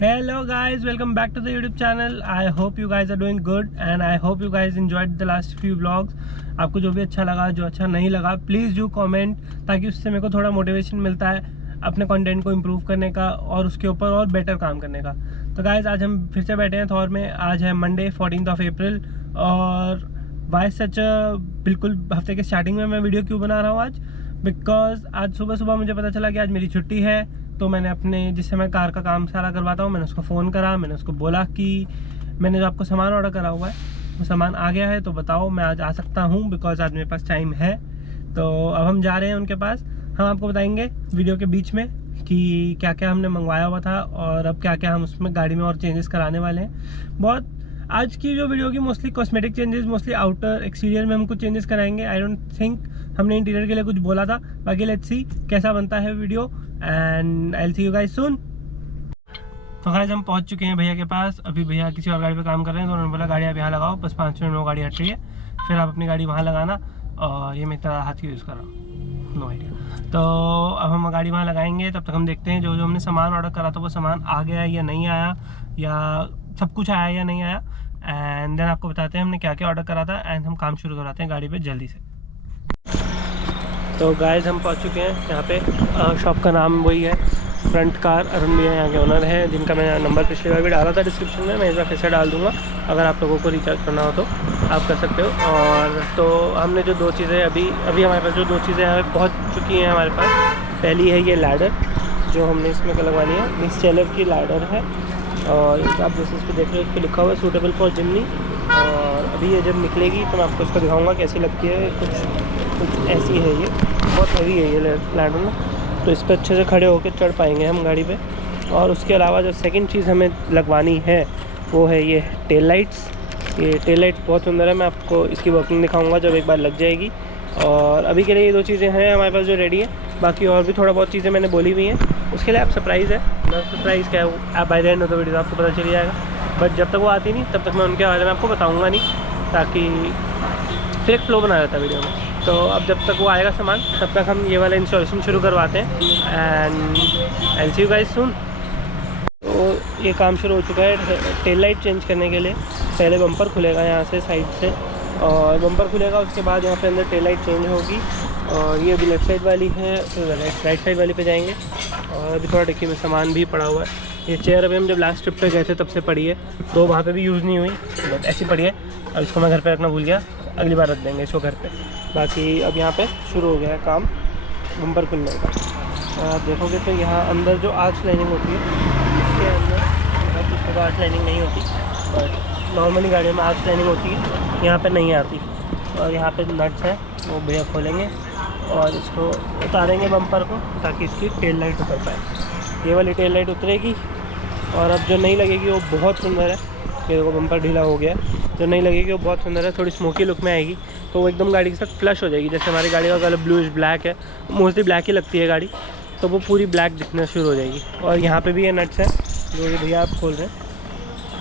Hello guys, welcome back to the YouTube channel. I hope you guys are doing good and I hope you guys enjoyed the last few vlogs. आपको जो भी अच्छा लगा, जो अच्छा नहीं लगा, प्लीज़ डू कमेंट, ताकि उससे मेरे को थोड़ा मोटिवेशन मिलता है अपने कंटेंट को इम्प्रूव करने का और उसके ऊपर और बेटर काम करने का। तो गाइज आज हम फिर से बैठे हैं थॉर में। आज है मंडे 14 अप्रैल और वाई सच बिल्कुल हफ्ते के स्टार्टिंग में मैं वीडियो क्यों बना रहा हूँ आज, बिकॉज आज सुबह सुबह मुझे पता चला कि आज मेरी छुट्टी है। तो मैंने अपने जिससे मैं कार का काम सारा करवाता हूँ, मैंने उसको फ़ोन करा, मैंने उसको बोला कि मैंने जो आपको सामान ऑर्डर करा हुआ है वो सामान आ गया है, तो बताओ मैं आज आ सकता हूँ, बिकॉज आज मेरे पास टाइम है। तो अब हम जा रहे हैं उनके पास। हम आपको बताएंगे वीडियो के बीच में कि क्या क्या हमने मंगवाया हुआ था और अब क्या क्या हम उसमें गाड़ी में और चेंजेस कराने वाले हैं। बहुत आज की जो वीडियो की mostly cosmetic changes, mostly outer exterior में हम कुछ चेंजेस कराएंगे। आई डोंट थिंक हमने इंटीरियर के लिए कुछ बोला था, बाकी लेट्स सी कैसा बनता है video and I will see you guys सून। तो गाइस हम पहुंच चुके हैं भैया के पास। अभी भैया किसी और गाड़ी पे काम कर रहे हैं, तो उन्होंने बोला गाड़ी आप यहाँ लगाओ, बस 5 मिनट में वो गाड़ी हट रही है, फिर आप अपनी गाड़ी वहाँ लगाना। और ये मैं इतना हाथ की यूज़ कर रहा हूँ, नो आइडिया। तो अब हम गाड़ी वहाँ लगाएंगे, तब तक हम देखते हैं जो जो हमने सामान ऑर्डर करा था वो सामान आ गया या नहीं आया, या सब कुछ आया या नहीं आया। एंड देन आपको बताते हैं हमने क्या क्या ऑर्डर करा था एंड हम काम शुरू कराते हैं गाड़ी पे जल्दी से। तो गाइस हम पहुंच चुके हैं यहाँ पे। शॉप का नाम वही है फ्रंट कार। अरुण भैया यहाँ के ओनर हैं, जिनका मैंने नंबर पिछली बार भी डाला था डिस्क्रिप्शन में, मैं इस बार फिर से डाल दूँगा। अगर आप लोगों को रिचार्ज करना हो तो आप कर सकते हो। और तो हमने जो दो चीज़ें अभी हमारे पास जो दो चीज़ें पहुँच चुकी हैं हमारे पास। पहली है ये लैडर जो हमने इसमें लगवानी है, मिस टेलर की लैडर है और आप जैसे इस पर देख रहे हो, इस पर लिखा हुआ है सूटेबल फॉर जिमनी। और अभी ये जब निकलेगी तो मैं आपको इसको दिखाऊंगा कैसी लगती है। कुछ ऐसी है, ये बहुत हैवी है ये लैडर ना, तो इस पर अच्छे से खड़े होकर चढ़ पाएंगे हम गाड़ी पे। और उसके अलावा जो सेकंड चीज़ हमें लगवानी है वो है ये टेल लाइट्स। ये टेल लाइट्स बहुत सुंदर है, मैं आपको इसकी वर्किंग दिखाऊंगा जब एक बार लग जाएगी। और अभी के लिए ये दो चीज़ें हैं हमारे पास जो रेडी है, बाकी और भी थोड़ा बहुत चीज़ें मैंने बोली हुई हैं, उसके लिए आप सरप्राइज़ है। मैं सरप्राइज़ क्या है आप by the end of the video आपको पता चल जाएगा, बट जब तक वो आती नहीं तब तक मैं उनके बारे में आपको बताऊँगा नहीं, ताकि फिर एक फ्लो बना रहता है वीडियो में। तो अब जब तक वो आएगा सामान तब तक हम ये वाला इंस्टॉलेशन शुरू करवाते हैं and I will see you guys सून। तो ये काम शुरू हो चुका है टेल लाइट चेंज करने के लिए। पहले बम्पर खुलेगा यहाँ से साइड से, और बम्पर खुलेगा उसके बाद यहाँ पे अंदर टेल लाइट चेंज होगी। और ये अभी लेफ्ट साइड वाली है, फिर राइट साइड वाली पे जाएंगे। और अभी थोड़ा डिक्की में सामान भी पड़ा हुआ है। ये चेयर अभी हम जब लास्ट ट्रिप पे गए थे तब से पड़ी है, तो वहाँ पे भी यूज़ नहीं हुई, बट ऐसी पड़ी है। अब इसको मैं घर पे रखना भूल गया, अगली बार रख देंगे इसको घर पे। बाकी अब यहाँ पे शुरू हो गया है काम बम्पर खुलने का। आप देखोगे तो यहाँ अंदर जो आर्च लाइनिंग होती है, इसके अंदर इसमें तो आर्च लाइनिंग नहीं होती, बट नॉर्मली गाड़ियों में आर्च लाइनिंग होती है, यहाँ पे नहीं आती। और यहाँ पे नट्स है वो भैया खोलेंगे और इसको उतारेंगे बम्पर को, ताकि इसकी टेल लाइट उतर पाए। ये वाली टेल लाइट उतरेगी और अब जो नहीं लगेगी वो बहुत सुंदर है। ये देखो बम्पर ढीला हो गया, जो नहीं लगेगी वो बहुत सुंदर है, थोड़ी स्मोकी लुक में आएगी, तो वो एकदम गाड़ी के साथ फ्लश हो जाएगी। जैसे हमारी गाड़ी का कलर ब्लूइश ब्लैक है, मोस्टली ब्लैक ही लगती है गाड़ी, तो वो पूरी ब्लैक दिखना शुरू हो जाएगी। और यहाँ पे भी ये नट्स हैं जो ये भैया आप खोल रहे हैं,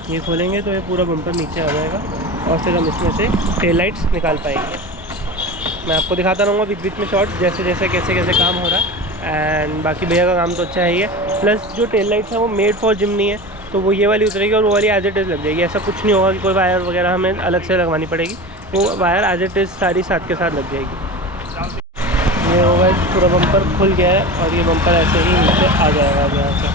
ये खोलेंगे तो ये पूरा बम्पर नीचे आ जाएगा और फिर हम इसमें से टेल लाइट्स निकाल पाएंगे। मैं आपको दिखाता रहूँगा बीच बीच में शॉर्ट्स, जैसे जैसे कैसे कैसे काम हो रहा है। एंड बाकी भैया का काम तो अच्छा ही है। प्लस जो टेल लाइट्स हैं वो मेड फॉर जिमनी है, तो वो ये वाली उतरेगी और वो वाली एज इट इज़ लग जाएगी। ऐसा कुछ नहीं होगा कि कोई वायर वगैरह हमें अलग से लगवानी पड़ेगी, वो वायर एज इट इज़ सारी साथ के साथ लग जाएगी। ये होगा पूरा बम्पर खुल गया है और ये बम्पर ऐसे ही नीचे आ जाएगा अब यहाँ से।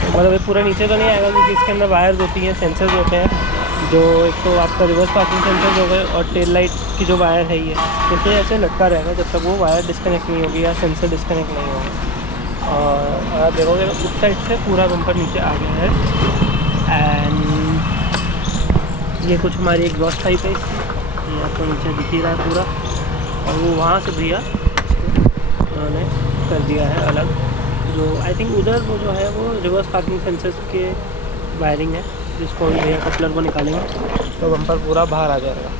तो मतलब ये पूरा नीचे तो नहीं आएगा, क्योंकि इसके अंदर वायर्स होती हैं, सेंसर्स होते हैं, जो एक तो आपका रिवर्स पार्किंग सेंसर हो गए और टेल लाइट की जो वायर है ये जैसे ऐसे लटका रहेगा जब तक वो वायर डिस्कनेक्ट नहीं होगी या सेंसर डिस्कनेक्ट नहीं होगा। और आप देखोगे उस साइड से पूरा बम्पर नीचे आ गया है। एंड ये कुछ हमारी एग्जॉस्ट पाइप है इसकी, ये आपको नीचे दिख ही रहा है पूरा, और वो वहाँ से भैया उन्होंने कर दिया है अलग। जो आई थिंक उधर वो जो है वो रिवर्स पार्किंग सेंसर्स के वायरिंग है, जिसको हम भैया कपलर को निकालेंगे तो बम्पर पूरा बाहर आ जाएगा।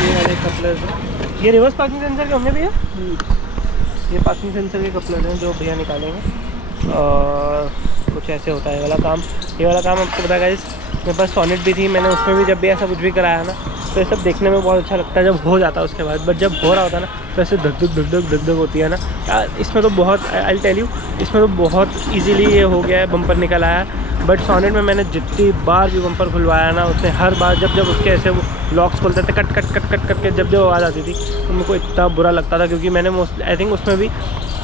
ये वाले कपलर हैं, ये रिवर्स पार्किंग सेंसर के होंगे भैया, ये पार्किंग सेंसर के कपलर हैं जो भैया निकालेंगे। और कुछ ऐसे होता है वाला काम। ये वाला काम आपको पता गाइस मेरे पास सोनेट भी थी, मैंने उसमें भी जब भी ऐसा कुछ भी कराया ना तो ये सब देखने में बहुत अच्छा लगता है जब हो जाता है उसके बाद। बट जब हो रहा होता है ना तो ऐसे धक धक होती है ना यार। इसमें तो बहुत, आई टेल यू, इसमें तो बहुत इजीली ये हो गया है, बम्पर निकल आया। बट सोनेट में मैंने जितनी बार भी बम्पर खुलवाया ना उतने हर बार जब उसके ऐसे वो लॉक्स खोलते थे कट कट कट कट करके जब आवाज़ आती थी तो मेरे को इतना बुरा लगता था। क्योंकि मैंने आई थिंक उसमें भी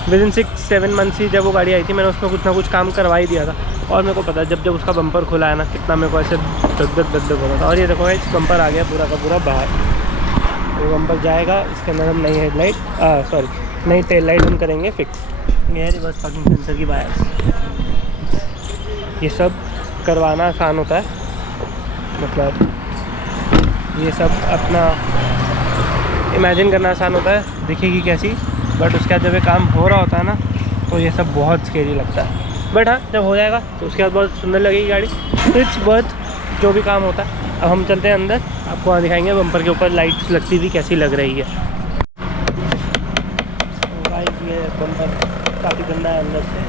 विदिन 6-7 मंथ्स ही जब वो गाड़ी आई थी मैंने उसमें कुछ ना कुछ काम करवा ही दिया था। और मेरे को पता है जब उसका बम्पर खुला है ना कितना मेरे को ऐसे धक धक हो रहा था। और ये देखो इस बम्पर आ गया पूरा का पूरा बाहर, वो बम्पर जाएगा। इसके अंदर हम नई हेडलाइट नई टेल लाइट हम करेंगे फिक्स। ये है रिवर्स पार्किंग सेंसर की वायर्स। ये सब करवाना आसान होता है, मतलब ये सब अपना इमेजिन करना आसान होता है दिखेगी कैसी, बट उसके बाद जब ये काम हो रहा होता है ना तो ये सब बहुत स्केरी लगता है। बट हाँ जब हो जाएगा तो उसके बाद बहुत सुंदर लगेगी गाड़ी। इट्स वर्थ जो भी काम होता है। अब हम चलते हैं अंदर, आपको वहाँ दिखाएंगे बम्पर के ऊपर लाइट्स लगती हुई कैसी लग रही है। गाइस ये बम्पर काफ़ी गंदा है अंदर से,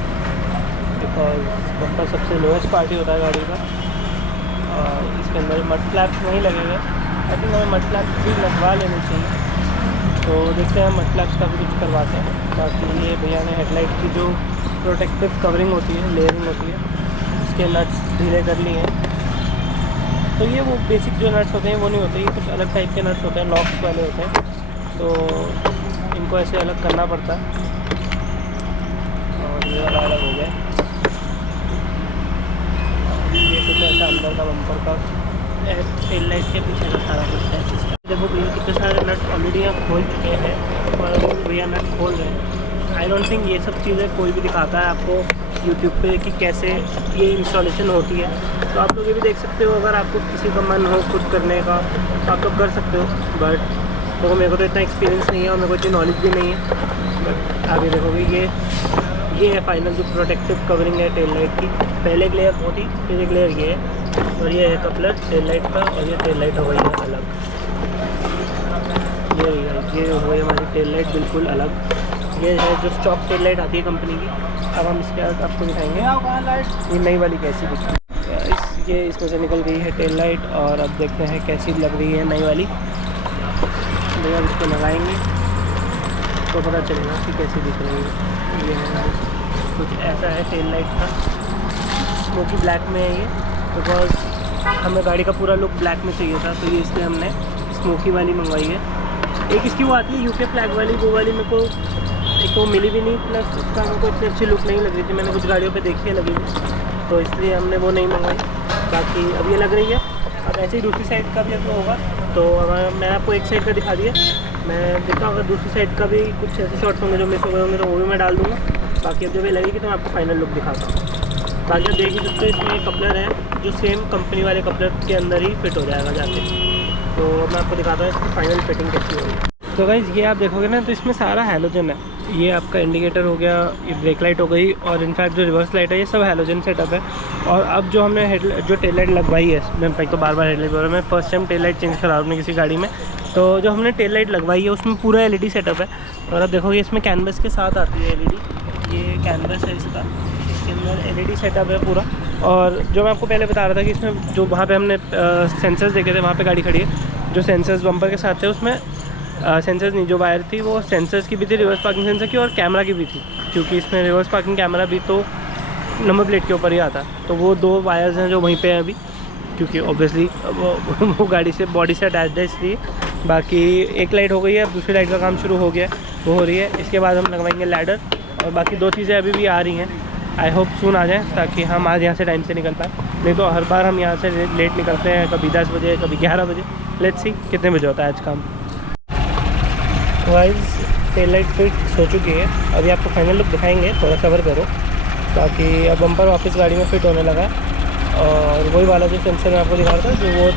बिकॉज बम्पर सबसे लोएस्ट पार्टी होता है गाड़ी का। और इसके अंदर मड फ्लैप्स नहीं लगेंगे। आई थिंक हमें मड फ्लैप्स भी लगवा लेने चाहिए, तो देखते हैं मड फ्लैप्स का भी कुछ करवाते हैं। बाकी ये भैया ने हेडलाइट की जो प्रोटेक्टिव कवरिंग होती है, लेयरिंग होती है, इसके नट्स ढीले कर लिए हैं। तो ये वो बेसिक जो नट्स होते हैं वो नहीं होते, ये कुछ अलग टाइप के नट्स होते हैं, लॉक्स वाले होते हैं, तो इनको ऐसे अलग करना पड़ता है। और ये वाला अलग हो गया। ये कुछ ऐसा अंदर का बम्पर का टेल लाइट के पीछे का सारा कुछ है। देखो भैया कितने सारे नट्स ऑलरेडी यहाँ खोल चुके हैं और भैया नट खोल रहे हैं। आई डोंट थिंक ये सब चीज़ें कोई भी दिखाता है आपको यूट्यूब पे कि कैसे ये इंस्टॉलेशन होती है। तो आप लोग ये भी देख सकते हो, अगर आपको किसी का मन हो खुद करने का तो आप लोग कर सकते हो। बट तो मेरे को तो इतना एक्सपीरियंस नहीं है और मेरे को इतनी नॉलेज भी नहीं है। बट आगे देखोगे ये है फाइनल जो प्रोटेक्टिव कवरिंग है टेल लाइट की। पहले एक लेयर वो थी, फिर एक लेयर ये है, और ये है कपलर टेल लाइट का, और ये टेल लाइट हो गई है अलग। ये हो गई हमारी टेल लाइट बिल्कुल अलग। ये है जो स्टॉक टेल लाइट आती है कंपनी की। अब हम इसके बाद आपको दिखाएंगे ये नई वाली कैसी दिखती है। ये इसमें से निकल गई है टेल लाइट, और अब देखते हैं कैसी लग रही है नई वाली। भैया अब इसको लगाएंगे तो पता चलेगा कि कैसी दिख रही है। ये है कुछ ऐसा है टेल लाइट का, स्मोकी ब्लैक में है ये, बिकॉज हमें गाड़ी का पूरा लुक ब्लैक में चाहिए था, तो ये इसलिए हमने स्मोकी वाली मंगवाई है। एक इसकी वो आती है यूके फ्लैग वाली, वो वाली मेरे को एक तो मिली भी नहीं, प्लस उसका हमको इतनी अच्छी लुक नहीं लग रही थी। मैंने कुछ गाड़ियों पे देखी है लगी हुई, तो इसलिए हमने वो नहीं मंगवाई। बाकी अब ये लग रही है। अब ऐसे ही दूसरी साइड का भी अगर होगा तो मैं आपको एक साइड का दिखा दिया, मैं देखता हूँ अगर दूसरी साइड का भी कुछ ऐसे शॉट्स होंगे जो मिस हो गए होंगे तो वो भी मैं डाल दूँगा। बाकी अब जब ये लगेगी तो मैं आपको फाइनल लुक दिखाता हूँ। बाकी आप देख ही सकते हो इसमें कपलर है जो सेम कंपनी वाले कपलर के अंदर ही फिट हो जाएगा जाके। तो मैं आपको दिखाता हूँ इसकी फाइनल फिटिंग कैसी होगी। तो गाइस ये आप देखोगे ना तो इसमें सारा हैलोजन है। ये आपका इंडिकेटर हो गया, ये ब्रेक लाइट हो गई, और इनफैक्ट जो रिवर्स लाइट है ये सब हैलोजन सेटअप है। और अब जो हमने जो टेल लाइट लगवाई है, मैं भाई तो बार बार हेडलाइट बोल रहा हूँ, मैं first time tail light change करा रहा हूँ अपनी किसी गाड़ी में। तो जो हमने टेल लाइट लगवाई है उसमें पूरा LED सेटअप है। और अब देखोगे इसमें कैनवस के साथ आती है LED, ये कैनवस है इसका, इसके अंदर LED सेटअप है पूरा। और जो मैं आपको पहले बता रहा था कि इसमें जो वहाँ पे हमने सेंसर्स देखे थे, वहाँ पे गाड़ी खड़ी है, जो सेंसर्स बम्पर के साथ थे उसमें सेंसर्स नहीं, जो वायर थी वो सेंसर्स की भी थी, रिवर्स पार्किंग सेंसर की, और कैमरा की भी थी। क्योंकि इसमें रिवर्स पार्किंग कैमरा भी तो नंबर प्लेट के ऊपर ही आता, तो वो 2 वायर्स हैं जो वहीं पे हैं अभी, क्योंकि ऑब्वियसली वो गाड़ी से बॉडी से अटैच्ड है इसलिए। बाकी एक लाइट हो गई है, अब दूसरी लाइट का काम शुरू हो गया है, वो हो रही है। इसके बाद हम लगवाएंगे लैडर, और बाकी 2 चीज़ें अभी भी आ रही हैं। आई होप सून आ जाए ताकि हम आज यहाँ से टाइम से निकल पाए, नहीं तो हर बार हम यहाँ से लेट निकलते हैं, कभी 10 बजे कभी 11 बजे। लेट्स सी कितने बजे होता है आज काम। वाइज टेल लाइट फिट हो चुकी है, अभी आपको फाइनल लुक दिखाएंगे, थोड़ा सब्र करो। बाकी अब बम्पर वापस गाड़ी में फिट होने लगा है, और वही वाला जो सेंसर मैं आपको दिखा रहा था, जो वो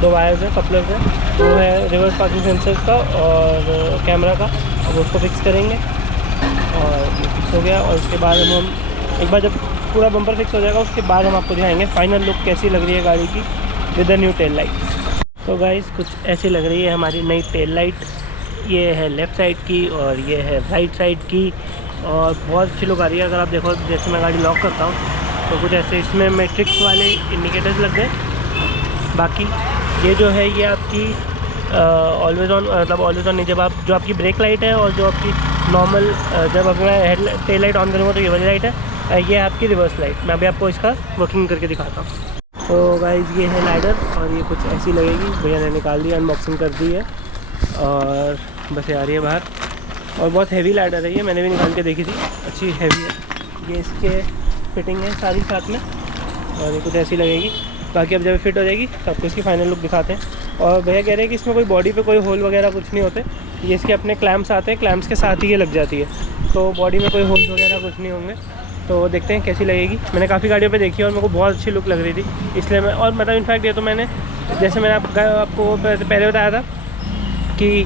2 वायर्स हैं, कपलर्स हैं, वो है रिवर्स पार्किंग सेंसर का और कैमरा का। अब उसको फिक्स करेंगे, और ये फिक्स हो गया। और उसके बाद हम एक बार जब पूरा बम्पर फिक्स हो जाएगा उसके बाद हम आपको दिखाएंगे फाइनल लुक कैसी लग रही है गाड़ी की with the new tail light. तो गाइस कुछ ऐसी लग रही है हमारी नई टेल लाइट। ये है लेफ़्ट साइड की और ये है राइट साइड की, और बहुत अच्छी लुक आ रही है। अगर आप देखो जैसे मैं गाड़ी लॉक करता हूँ तो कुछ ऐसे इसमें मैट्रिक्स वाले इंडिकेटर्स लग गए, बाकी ये जो है ये आपकी ऑलवेज ऑन, मतलब ऑलवेज ऑन नहीं, जब आप जो आपकी ब्रेक लाइट है और जो आपकी नॉर्मल जब अपना टेल लाइट ऑन करूँगा तो ये वाली लाइट है, ये आपकी रिवर्स लाइट। मैं अभी आपको इसका वर्किंग करके दिखाता हूँ। तो गाइस ये है लैडर और ये कुछ ऐसी लगेगी। भैया ने निकाल दी, अनबॉक्सिंग कर दी है और बस आ रही है बाहर। और बहुत हैवी लैडर है ये, मैंने भी निकाल के देखी थी, अच्छी हैवी है। ये इसके फिटिंग है सारी साथ में और ये कुछ ऐसी लगेगी। बाकी अब जब फिट हो जाएगी तो आपको इसकी फाइनल लुक दिखाते हैं। और भैया कह रहे हैं कि इसमें कोई बॉडी पे कोई होल वगैरह कुछ नहीं होते, ये इसके अपने क्लैम्प्स आते हैं, क्लैम्प्स के साथ ही ये लग जाती है, तो बॉडी में कोई होल्स वगैरह कुछ नहीं होंगे। तो देखते हैं कैसी लगेगी। मैंने काफ़ी गाड़ियों पे देखी और मेरे को बहुत अच्छी लुक लग रही थी, इसलिए मैं, और मतलब इनफैक्ट ये तो मैंने, जैसे मैंने आपको पहले बताया था कि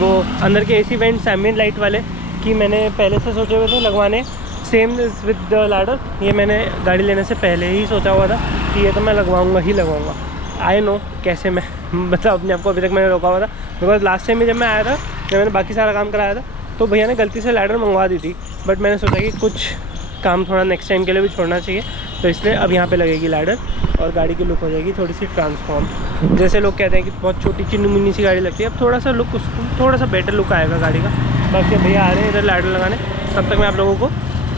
वो अंदर के AC वेंट्स एम्बिएंट लाइट वाले कि मैंने पहले से सोचे हुए थे लगवाने, सेम विद द लैडर। ये मैंने गाड़ी लेने से पहले ही सोचा हुआ था कि ये तो मैं लगवाऊंगा ही लगवाऊंगा। आई नो कैसे मैं मतलब अपने आप को अभी तक मैंने रोका हुआ था, बिकॉज लास्ट टाइम में जब मैं आया था, जब मैंने बाकी सारा काम कराया था, तो भैया ने गलती से लैडर मंगवा दी थी, बट मैंने सोचा कि कुछ काम थोड़ा नेक्स्ट टाइम के लिए भी छोड़ना चाहिए, तो इसलिए अब यहाँ पे लगेगी लैडर और गाड़ी की लुक हो जाएगी थोड़ी सी ट्रांसफॉर्म। जैसे लोग कहते हैं कि बहुत छोटी चिन्नी मिन्नी सी गाड़ी लगती है, अब थोड़ा सा लुक, उसको थोड़ा सा बेटर लुक आएगा गाड़ी का। बाकी भैया आ रहे हैं इधर लैडर लगाने, तब तक मैं आप लोगों को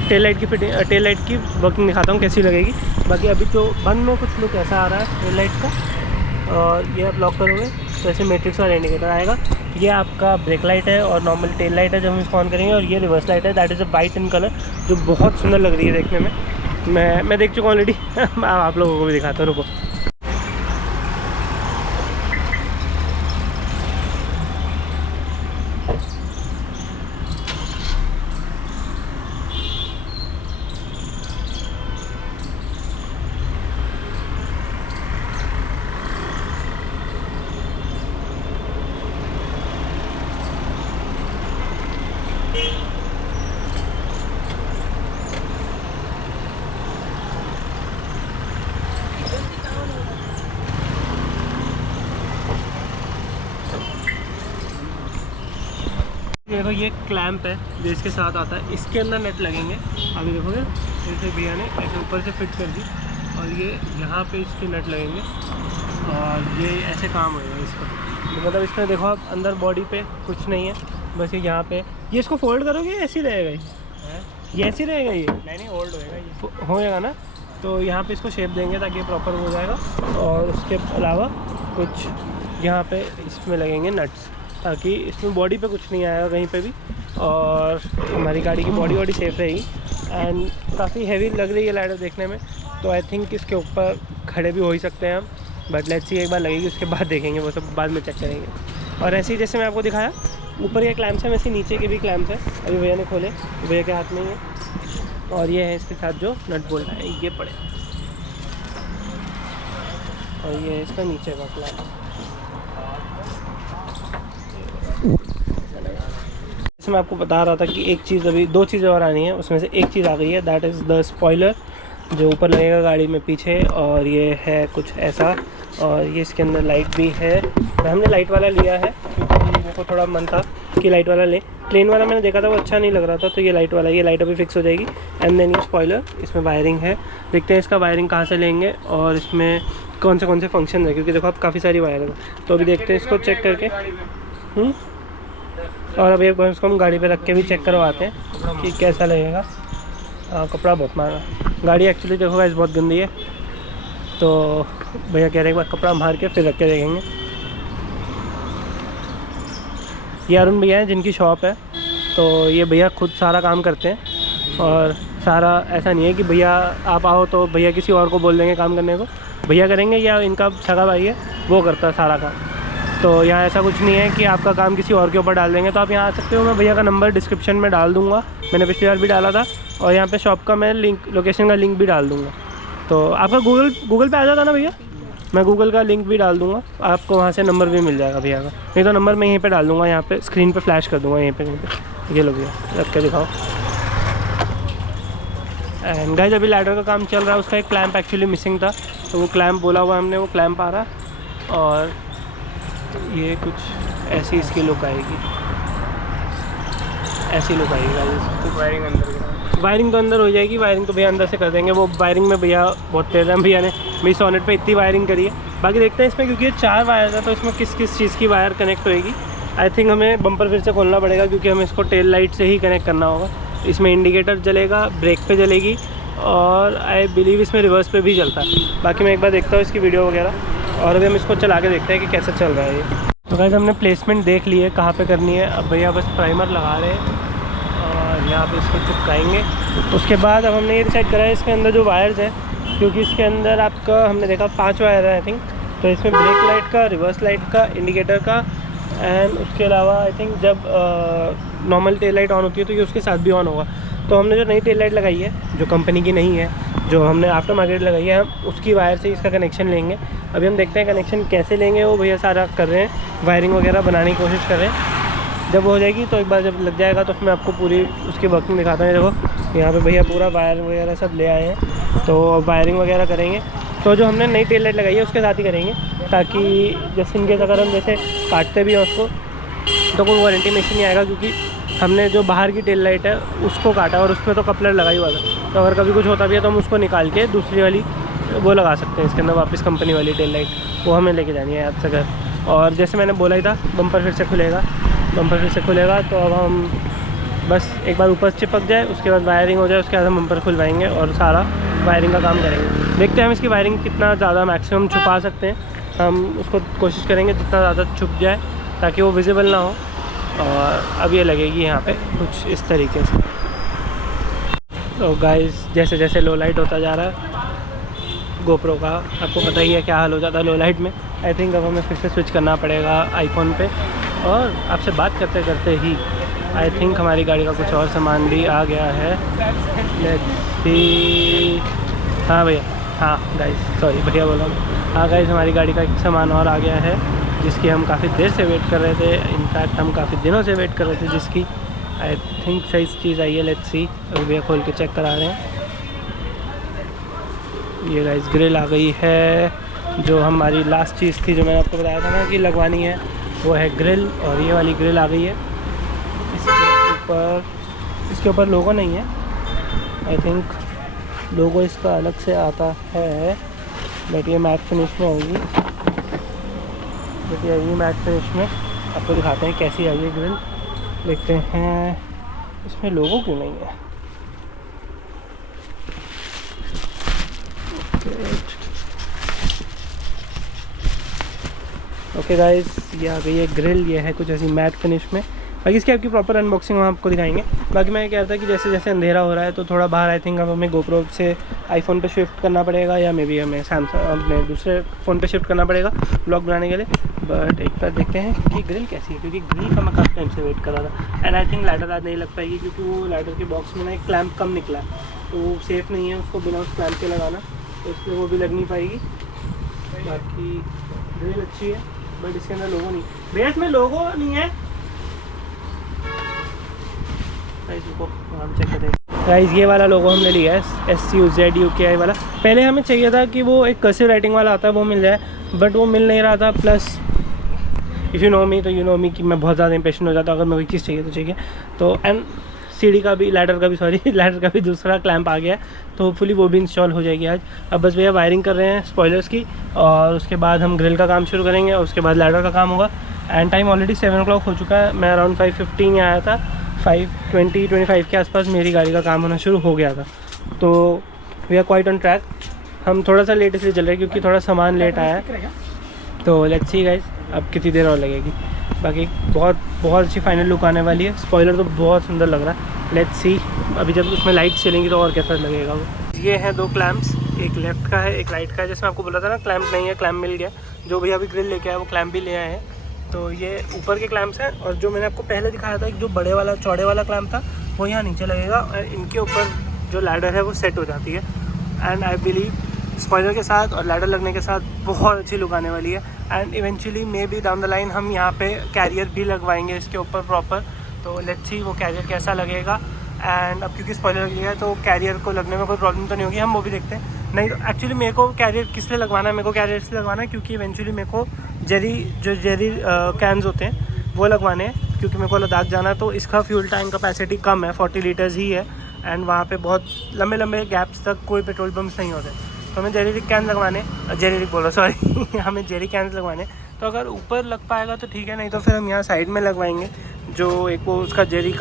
टेल लाइट की फिटिंग, टेल लाइट की वर्किंग दिखाता हूँ कैसी लगेगी। बाकी अभी जो बंद में कुछ लुक ऐसा आ रहा है टेल लाइट का, और ये आप लॉक करोगे तो ऐसे मैट्रिक्स वाला इंडिकेटर आएगा। ये आपका ब्रेक लाइट है और नॉर्मल टेल लाइट है जब हम इसको ऑन करेंगे, और ये रिवर्स लाइट है, that is a white in colour, जो बहुत सुंदर लग रही है देखने में। मैं देख चुका हूँ ऑलरेडी आप लोगों को भी दिखाता हूँ, रुको। देखो ये क्लैंप है जो इसके साथ आता है, इसके अंदर नट लगेंगे। अभी देखोगे जैसे भैया ने ऐसे ऊपर से फिट कर दी, और ये यहाँ पे इसके नट लगेंगे और ये ऐसे काम होगा इसका। मतलब इसमें देखो आप अंदर बॉडी पे कुछ नहीं है, बस ये यहाँ पे। ये इसको फोल्ड करोगे ऐसे ही रहेगा, ये ऐसे ही रहेगा, ये नहीं होल्ड होएगा, ये होएगा ना। तो यहाँ पे इसको शेप देंगे ताकि प्रॉपर हो जाएगा, और उसके अलावा कुछ यहाँ पे इसमें लगेंगे नट्स, ताकि इसमें बॉडी पे कुछ नहीं आएगा कहीं पे भी, और हमारी गाड़ी की बॉडी वॉडी सेफ रहेगी। एंड काफ़ी हैवी लग रही है लैडर देखने में, तो आई थिंक इसके ऊपर खड़े भी हो ही सकते हैं हम, बट लेट्स सी, एक बार लगेगी उसके बाद देखेंगे, वो सब बाद में चेक करेंगे। और ऐसे ही जैसे मैं आपको दिखाया ऊपर ये क्लैम्प्स है, वैसे नीचे के भी क्लैम्प्स है, अभी भैया ने खोले, भैया के हाथ में ही है, और ये है इसके साथ जो नट बोल्ट है, ये पड़े, और ये है इसका नीचे का क्लैम्प। जैसे मैं आपको बता रहा था कि एक चीज़, अभी दो चीज़ें और आनी है, उसमें से एक चीज़ आ गई है, दैट इज़ द स्पॉइलर जो ऊपर लगेगा गाड़ी में पीछे, और ये है कुछ ऐसा, और ये इसके अंदर लाइट भी है। हमने लाइट वाला लिया है क्योंकि मेरे को थोड़ा मन था कि लाइट वाला ले, प्लेन वाला मैंने देखा था वो अच्छा नहीं लग रहा था, तो ये लाइट वाला, ये लाइट अभी फिक्स हो जाएगी। एंड देन ये स्पॉइलर, इसमें वायरिंग है, देखते हैं इसका वायरिंग कहाँ से लेंगे और इसमें कौन से फंक्शन है, क्योंकि देखो आप काफ़ी सारी वायरिंग है, तो अभी देखते हैं इसको चेक करके। और अभी एक बार इसको हम गाड़ी पे रख के भी चेक करवाते हैं कि कैसा लगेगा। कपड़ा बहुत महंगा, गाड़ी एक्चुअली देखो गाइस बहुत गंदी है, तो भैया कह रहे हैं एक बार कपड़ा मार के फिर रख के देखेंगे। ये अरुण भैया हैं जिनकी शॉप है, तो ये भैया खुद सारा काम करते हैं, और सारा ऐसा नहीं है कि भैया आप आओ तो भैया किसी और को बोल देंगे काम करने को, भैया करेंगे, या इनका सगा भाई है वो करता है सारा काम। तो यहाँ ऐसा कुछ नहीं है कि आपका काम किसी और के ऊपर डाल देंगे, तो आप यहाँ आ सकते हो। मैं भैया का नंबर डिस्क्रिप्शन में डाल दूँगा, मैंने पिछली बार भी डाला था, और यहाँ पे शॉप का मैं लिंक, लोकेशन का लिंक भी डाल दूँगा। तो आपका गूगल पे आ जाता ना भैया, मैं गूगल का लिंक भी डाल दूँगा, आपको वहाँ से नंबर भी मिल जाएगा भैया का, नहीं तो नंबर मैं यहीं पर डाल दूँगा, यहाँ पर स्क्रीन पर फ्लैश कर दूँगा, यहीं पर। ये लो भैया रख के दिखाओ। एंड गाइस अभी लैडर का काम चल रहा है, उसका एक क्लैंप एक्चुअली मिसिंग था, तो वो क्लैंप बोला हुआ हमने, वो क्लैंप आ रहा, और ये कुछ ऐसी इसकी लुक आएगी, ऐसी लुक आएगी गाइस। तो वायरिंग अंदर, वायरिंग तो अंदर हो जाएगी, वायरिंग तो भैया अंदर से कर देंगे, वो वायरिंग में भैया बहुत तेज़ है, भैया ने मेरी सोनेट पे इतनी वायरिंग करी है बाकी देखते हैं इसमें, क्योंकि ये 4 वायर है तो इसमें किस किस चीज़ की वायर कनेक्ट होएगी। आई थिंक हमें बम्पर फिर से खोलना पड़ेगा, क्योंकि हमें इसको टेल लाइट से ही कनेक्ट करना होगा। इसमें इंडिकेटर जलेगा, ब्रेक पे जलेगी, और आई बिलीव इसमें रिवर्स पे भी चलता है। बाकी मैं एक बार देखता हूँ इसकी वीडियो वगैरह, और अभी हम इसको चला के देखते हैं कि कैसे चल रहा है ये। तो गाइस हमने प्लेसमेंट देख ली है कहाँ पे करनी है। अब भैया बस प्राइमर लगा रहे हैं और यहाँ पे इसको चिपकाएंगे। उसके बाद अब हमने ये डिसाइड करा है इसके अंदर जो वायर्स है, क्योंकि इसके अंदर आपका हमने देखा 5 वायर है आई थिंक। तो इसमें ब्रेक लाइट का, रिवर्स लाइट का, इंडिकेटर का, एंड उसके अलावा आई थिंक जब नॉर्मल टेल लाइट ऑन होती है तो ये उसके साथ भी ऑन होगा। तो हमने जो नई टेल लाइट लगाई है, जो कंपनी की नहीं है, जो हमने आफ्टर मार्केट लगाई है, हम उसकी वायर से इसका कनेक्शन लेंगे। अभी हम देखते हैं कनेक्शन कैसे लेंगे, वो भैया सारा कर रहे हैं, वायरिंग वगैरह बनाने की कोशिश कर रहे हैं। जब हो जाएगी तो एक बार जब लग जाएगा तो मैं आपको पूरी उसकी वर्किंग दिखाता हूँ। देखो यहाँ पे भैया पूरा वायर वगैरह सब ले आए हैं, तो वायरिंग वगैरह करेंगे। तो जो हमने नई टेल लाइट लगाई है उसके साथ ही करेंगे, ताकि जैसे इनकेस अगर हम जैसे काटते भी हैं उसको तो कोई वारंटी में नहीं आएगा, क्योंकि हमने जो बाहर की टेल लाइट है उसको काटा और उसमें तो कपलर लगा ही हुआ था। तो अगर कभी कुछ होता भी है तो हम उसको निकाल के दूसरी वाली वो लगा सकते हैं इसके अंदर वापस, कंपनी वाली टेल लाइट, वो हमें लेके जानी है याद से घर। और जैसे मैंने बोला ही था, बम्पर फिर से खुलेगा, बम्पर फिर से खुलेगा। तो अब हम बस एक बार ऊपर चिपक जाए, उसके बाद वायरिंग हो जाए, उसके बाद हम बम्पर खुलवाएंगे और सारा वायरिंग का काम करेंगे। देखते हैं हम इसकी वायरिंग कितना ज़्यादा मैक्सिमम छुपा सकते हैं। हम उसको कोशिश करेंगे जितना ज़्यादा छुप जाए ताकि वो विजिबल ना हो। और अब ये लगेगी यहाँ पे कुछ इस तरीके से। तो गाइस जैसे जैसे लो लाइट होता जा रहा है गोप्रो का, आपको पता ही है क्या हाल हो जाता है लो लाइट में। आई थिंक अब हमें फिर से स्विच करना पड़ेगा आईफोन पे। और आपसे बात करते करते ही आई थिंक हमारी गाड़ी का कुछ और सामान भी आ गया है। लेट्स सी, हाँ भैया, हाँ गाइस, सॉरी भैया बोला। हाँ गाइस, हमारी गाड़ी का एक सामान और आ गया है जिसकी हम काफ़ी देर से वेट कर रहे थे। इनफैक्ट हम काफ़ी दिनों से वेट कर रहे थे, जिसकी आई थिंक सही चीज़ आई है। लेट्स सी, अभी भैया खोल के चेक करा रहे हैं। ये गाइस ग्रिल आ गई है, जो हमारी लास्ट चीज़ थी जो मैंने आपको बताया था ना कि लगवानी है, वो है ग्रिल। और ये वाली ग्रिल आ गई है। इसके ऊपर लोगो नहीं है, आई थिंक लोगो इसका अलग से आता है, बट ये मैट फिनिश में आएगी। बट ये मैट फिनिश में आपको दिखाते हैं कैसी आई है ग्रिल। देखते हैं इसमें लोगो क्यों नहीं है। ओके गाइस, ये आ गई है ग्रिल। ये है कुछ ऐसी मैट फिनिश में। बाकी इसकी आपकी प्रॉपर अनबॉक्सिंग हम आपको दिखाएंगे। बाकी मैं ये कह रहा था कि जैसे जैसे अंधेरा हो रहा है तो थोड़ा बाहर आई थिंक अब हमें गोप्रो से आईफोन पे शिफ्ट करना पड़ेगा, या मे बी हमें सैमसंग अपने दूसरे फ़ोन पे शिफ्ट करना पड़ेगा ब्लॉग बनाने के लिए। बट एक बार देखते हैं कि ग्रिल कैसी है, क्योंकि ग्रिल का मैं काफ़ी टाइम से वेट कर रहा था। एंड आई थिंक लाइटर आज नहीं लग पाएगी, क्योंकि वो लाइटर के बॉक्स में ना एक क्लैम्प कम निकला है, तो वो सेफ़ नहीं है उसको बिना उस क्लैम्प के लगाना, तो इसलिए वो भी लग नहीं पाएगी। बाकी ग्रिल अच्छी है, बट इसके अंदर लोगो नहीं। भैया इसमें लोगो नहीं है। हम चेक करें गाइस, ये वाला लोगो हमने लिया है SUZUKI वाला। पहले हमें चाहिए था कि वो एक कर्सिव राइटिंग वाला आता है वो मिल जाए, बट वो मिल नहीं रहा था। प्लस इफ़ यू नो मी तो यू नो मी कि मैं बहुत ज़्यादा इंपेशेंट हो जाता हूँ अगर मैं कोई चीज़ चाहिए तो चाहिए। तो एंड सीडी का भी, लैडर का भी, सॉरी लैडर का भी दूसरा क्लैंप आ गया है, तो होपफुली वो भी इंस्टॉल हो जाएगी आज। अब बस भैया वायरिंग कर रहे हैं स्पॉयलर्स की, और उसके बाद हम ग्रिल का काम शुरू करेंगे, और उसके बाद लैडर का काम होगा। एंड टाइम ऑलरेडी 7 o'clock हो चुका है। मैं अराउंड 5:15 में आया था, 5:20-25 के आसपास मेरी गाड़ी का काम होना शुरू हो गया था। तो we are quite on track. हम थोड़ा सा लेट इसलिए चल रहे हैं क्योंकि थोड़ा सामान लेट आया है। तो लेट्स सी गाइस, अब कितनी देर और लगेगी। बाकी बहुत अच्छी फाइनल लुक आने वाली है। स्पॉइलर तो बहुत सुंदर लग रहा है। लेट्स सी, अभी जब उसमें लाइट चलेंगी तो और कैसा लगेगा वो। ये हैं 2 क्लैम्प्स, एक लेफ्ट का है एक राइट का है। जैसे मैं आपको बोला था ना क्लैम्प नहीं है, क्लैम्प मिल गया। जो भैया अभी ग्रिल लेके आए वो क्लैम्प भी ले आए हैं। तो ये ऊपर के क्लैम्प्स हैं, और जो मैंने आपको पहले दिखाया था जो बड़े वाला चौड़े वाला क्लैम्प था वो यहाँ नीचे लगेगा, और इनके ऊपर जो लैडर है वो सेट हो जाती है। एंड आई बिलीव स्पॉइलर के साथ और लैडर लगने के साथ बहुत अच्छी लुक आने वाली है। And eventually may be down the line हम यहाँ पे कैरियर भी लगवाएंगे इसके ऊपर प्रॉपर। तो लेट्स सी वो कैरियर कैसा लगेगा। एंड अब क्योंकि स्पॉइलर लग गया है तो कैरियर को लगने में कोई प्रॉब्लम तो नहीं होगी, हम वो भी देखते हैं। नहीं तो एक्चुअली मेरे को कैरियर किस लिए लगवाना है, मेरे को कैरियर इसलिए लगवाना है क्योंकि इवेंचुअली मेरे को जेरी कैन्स होते हैं वो लगवाने हैं, क्योंकि मेरे को लद्दाख जाना है। तो इसका फ्यूल टैंक कैपेसिटी कम है, 40 लीटर्स ही है। एंड वहाँ पे बहुत लंबे लंबे गैप्स तक कोई पेट्रोल पम्प्स नहीं होते, तो हमें जेरी कैन लगवाने, जेरी बोलो सॉरी हमें जेरी कैन लगवाने। तो अगर ऊपर लग पाएगा तो ठीक है, नहीं तो फिर हम यहाँ साइड में लगवाएंगे। जो एक वो उसका जेरी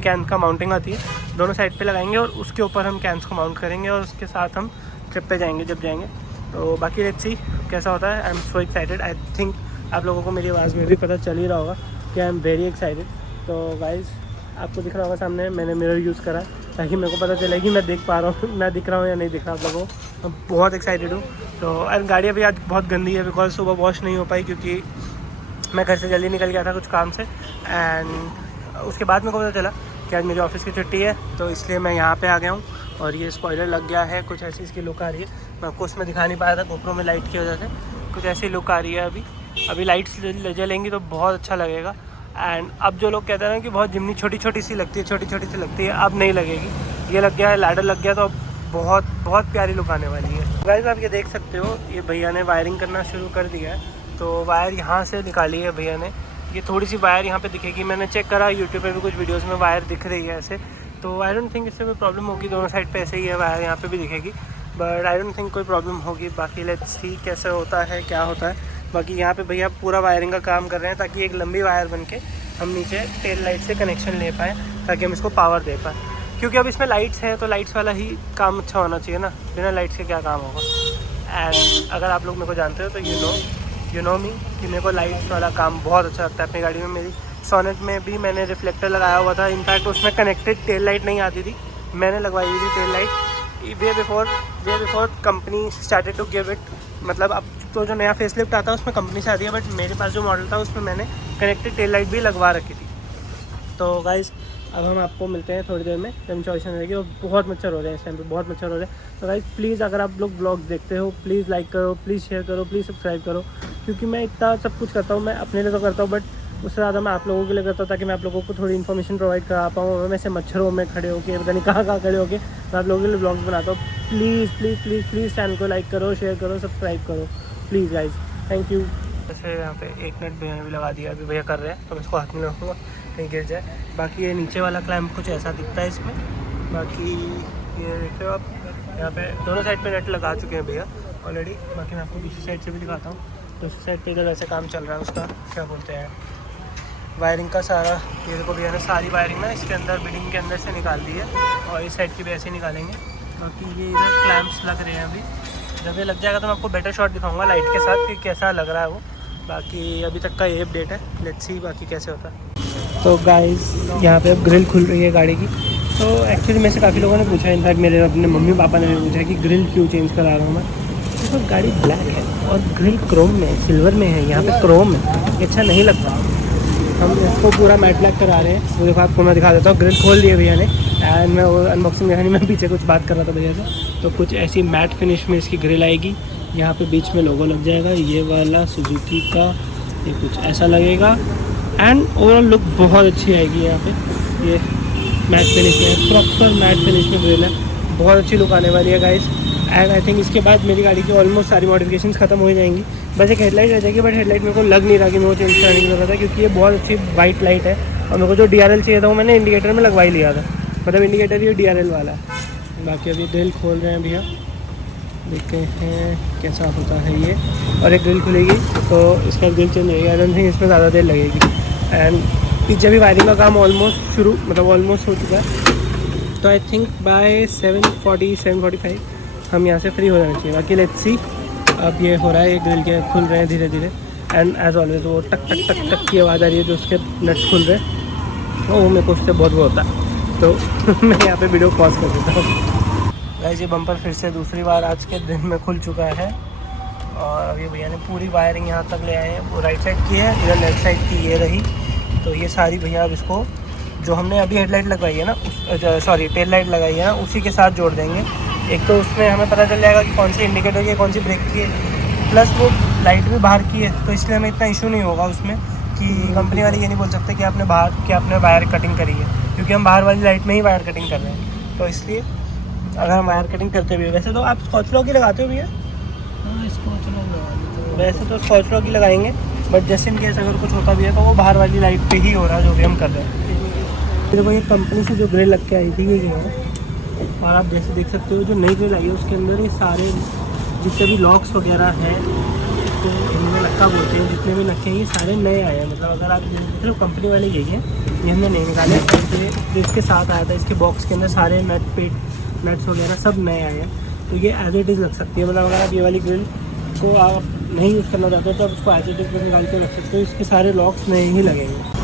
कैन का माउंटिंग आती है, दोनों साइड पे लगाएंगे और उसके ऊपर हम कैंस को माउंट करेंगे और उसके साथ हम ट्रिप पे जाएंगे जब जाएंगे। तो बाकी लेट्स सी कैसा होता है। I am so excited. I think आप लोगों को मेरी आवाज़ में भी पता चल ही रहा होगा कि आई एम वेरी एक्साइटेड। तो गाइज़ आपको दिख रहा होगा सामने मैंने मिरर यूज़ करा ताकि मेरे को पता चले कि मैं देख पा रहा हूँ, मैं दिख रहा हूँ या नहीं दिख रहा आप लोगों को। मैं बहुत एक्साइटेड हूँ। तो और गाड़ी अभी आज बहुत गंदी है बिकॉज सुबह वॉश नहीं हो पाई क्योंकि मैं घर से जल्दी निकल गया था कुछ काम से। एंड उसके बाद मेरे को पता चला कि आज मेरी ऑफिस की छुट्टी है, तो इसलिए मैं यहाँ पे आ गया हूँ। और ये स्पॉइलर लग गया है, कुछ ऐसी इसकी लुक आ रही है। मैं आपको उसमें दिखा नहीं पाया था गोप्रो में लाइट की वजह से, कुछ ऐसी लुक आ रही है। अभी लाइट्स जलेंगी तो बहुत अच्छा लगेगा। एंड अब जो लोग कहते हैं ना कि बहुत जिमनी छोटी छोटी सी लगती है, अब नहीं लगेगी। ये लग गया है, लैडर लग गया, तो अब बहुत बहुत प्यारी लुक आने वाली है। गाइस आप ये देख सकते हो, ये भैया ने वायरिंग करना शुरू कर दिया है। तो वायर यहाँ से निकाली है भैया ने। ये थोड़ी सी वायर यहाँ पे दिखेगी, मैंने चेक करा यूट्यूब पे भी कुछ वीडियोस में वायर दिख रही है ऐसे। तो आई डोंट थिंक इससे कोई प्रॉब्लम होगी, दोनों साइड पे ऐसे ही है वायर, यहाँ पे भी दिखेगी, बट आई डोंट थिंक कोई प्रॉब्लम होगी। बाकी लेट्स सी कैसे होता है, क्या होता है। बाकी यहाँ पे भैया पूरा वायरिंग का काम कर रहे हैं ताकि एक लंबी वायर बन के हम नीचे टेल लाइट से कनेक्शन ले पाएँ, ताकि हम इसको पावर दे पाएँ। क्योंकि अब इसमें लाइट्स हैं तो लाइट्स वाला ही काम अच्छा होना चाहिए ना, बिना लाइट्स के क्या काम होगा। एंड अगर आप लोग मेरे को जानते हो तो यू नो मी कि मेरे को लाइट्स वाला काम बहुत अच्छा लगता है अपनी गाड़ी में। मेरी सोनेट में भी मैंने रिफ्लेक्टर लगाया हुआ था, इनफैक्ट उसमें कनेक्टेड टेल लाइट नहीं आती थी, मैंने लगवाई हुई थी tail light way before company started to give it. मतलब अब तो जो नया फेसलिफ्ट आता है उसमें कंपनी से आती है, बट मेरे पास जो मॉडल था उसमें मैंने कनेक्टेड टेल लाइट भी लगवा रखी थी। तो गाइज़ अब हम आपको मिलते हैं थोड़ी देर में जब इंस्टॉलेशन रहेगी। और बहुत मच्छर हो रहे हैं इस टाइम पे, बहुत मच्छर हो रहे हैं। तो गाइज़ प्लीज़ अगर आप लोग ब्लॉग्स देखते हो प्लीज़ लाइक करो, प्लीज़ शेयर करो, प्लीज़ सब्सक्राइब करो। क्योंकि मैं इतना सब कुछ करता हूँ, मैं अपने लिए तो करता हूँ, बट उससे ज़्यादा मैं आप लोगों के लिए करता हूँ ताकि मैं आप लोगों को थोड़ी इन्फॉर्मेशन प्रोवाइड करा पाऊँ। मैं ऐसे मच्छरों में खड़े होकर पता नहीं कहाँ खड़े होकर मैं आप लोगों के लिए ब्लॉग्स बनाता हूँ। प्लीज़ चैनल को लाइक करो, शेयर करो, सब्सक्राइब करो प्लीज़ गाइज़, थैंक यू। जैसे यहाँ पे 1 मिनट भैया ने भी लगा दिया, अभी भैया कर रहे हैं तो मैं इसको हाथ में रखूँगा कहीं गिर जाए। बाकी ये नीचे वाला क्लैंप कुछ ऐसा दिखता है इसमें। बाकी ये देखते हो आप, यहाँ पे दोनों साइड पे नेट लगा चुके हैं भैया ऑलरेडी। बाकी मैं आपको दूसरी साइड से भी दिखाता हूँ। दूसरी साइड पे इधर ऐसे काम चल रहा है, उसका क्या बोलते हैं, वायरिंग का सारा। ये देखो भैया ने सारी वायरिंग ना इसके अंदर बिल्डिंग के अंदर से निकाल दी है और इस साइड की भी ऐसे ही निकालेंगे। बाकी ये इधर क्लैंप्स लग रहे हैं अभी, जब ये लग जाएगा तो मैं आपको बेटर शॉट दिखाऊंगा लाइट के साथ कि कैसा लग रहा है वो। बाकी अभी तक का ये अपडेट है, लेट्स सी बाकी कैसे होता है। तो गाइस यहाँ पे अब ग्रिल खुल रही है गाड़ी की। तो एक्चुअली मेरे से काफ़ी लोगों ने पूछा, इनफैक्ट मेरे अपने मम्मी पापा ने भी पूछा कि ग्रिल क्यों चेंज करा रहा हूँ मैं। तो गाड़ी ब्लैक है और ग्रिल क्रोम में सिल्वर में है, यहाँ पे क्रोम है, ये अच्छा नहीं लगता। हम इसको पूरा मैट ब्लैक करा रहे हैं। वो देखो आपको मैं दिखा देता हूँ, ग्रिल खोल दिए भैया ने। एंड मैं वो अनबॉक्सिंग दिखानी, मैं पीछे कुछ बात कर रहा था भैया से। तो कुछ ऐसी मैट फिनिश में इसकी ग्रिल आएगी, यहाँ पे बीच में लोगो लग जाएगा ये वाला सुजुकी का, ये कुछ ऐसा लगेगा। एंड ओवरऑल लुक बहुत अच्छी आएगी यहाँ पे। ये मैट फिनिश में, प्रॉपर मैट फिनिश में ग्रिल है, बहुत अच्छी लुक आने वाली है गाइस। एंड आई थिंक इसके बाद मेरी गाड़ी की ऑलमोस्ट सारी मॉडिफिकेशंस खत्म हो जाएंगी। बस एक हेडलाइट रह जाएगी, बट हेडलाइट मेरे को लग नहीं रहा कि मेरे को चेंज कराने की ज़रूरत है, क्योंकि ये बहुत अच्छी वाइट लाइट है। और मेरे को जो DRL चाहिए था वो मैंने इंडिकेटर में लगवा ही लिया था, मतलब इंडिकेटर ये DRL वाला है। बाकी अभी ग्रिल खोल रहे हैं भैया, देखते हैं कैसा होता है ये। और एक ग्रिल खुलेगी तो इसका ग्रिल चेंज होगी। आई डोंट थिंक इसमें ज़्यादा देर लगेगी। एंड पीछे भी वायरिंग का काम ऑलमोस्ट ऑलमोस्ट हो चुका है। तो आई थिंक बाय 7:45 हम यहाँ से फ्री हो जाना चाहिए। बाकी लेट्स सी अब ये हो रहा है, ये ग्रिल के खुल रहे हैं धीरे धीरे। एंड एज ऑलवेज वो टक टक टक टक की आवाज़ आ रही है जो उसके नट्स खुल रहे हैं, वो मेरे को उससे बहुत वो होता है। तो मैं यहाँ पे वीडियो पॉज कर देता हूँ। गाइस ये बम्पर फिर से दूसरी बार आज के दिन में खुल चुका है। और अभी भैया ने पूरी वायरिंग यहाँ तक ले आए हैं। वो राइट साइड की है, इधर लेफ्ट साइड की ये रही। तो ये सारी भैया अब इसको जो हमने अभी हेडलाइट लगवाई है ना, टेल लाइट लगाई है ना, उसी के साथ जोड़ देंगे। एक तो उसमें हमें पता चल जाएगा कि कौन सी इंडिकेटर की है, कौन सी ब्रेक की है, प्लस वो लाइट भी बाहर की है, तो इसलिए हमें इतना इशू नहीं होगा उसमें कि कंपनी वाले ये नहीं बोल सकते कि आपने वायर कटिंग करी है, क्योंकि हम बाहर वाली लाइट में ही वायर कटिंग कर रहे हैं। तो इसलिए अगर हम वायर कटिंग करते हुए, वैसे तो आप स्कॉच लॉक ही लगाते हो भैया? वैसे तो स्कॉच लॉक ही लगाएंगे, बट जैसे इन केस अगर कुछ होता भी है तो वो बाहर वाली लाइट पे ही हो रहा है जो भी हम कर रहे हैं। देखो ये कंपनी से जो ग्रिल लग के आई थी ये है। और आप जैसे देख सकते हो जो नई ग्रिल आई है उसके अंदर ये सारे जितने भी लॉक्स वगैरह हैं, तो इनमें नक्का बोलते हैं, जितने भी नक्के हैं ये सारे नए आए हैं। मतलब अगर आप देख रहे हो कंपनी वाले यही है, ये हमने नहीं निकाले। जो इसके साथ आया था, इसके बॉक्स के अंदर सारे नट्स वगैरह सब नए आए हैं। तो ये एज इट इज़ लग सकती है। मतलब अगर आप ये वाली ग्रिल को आप नहीं यूज़ करना चाहते हो तो आप उसको एज इट इज़ में निकाल के रख सकते हो। इसके सारे लॉक्स नए ही लगेंगे।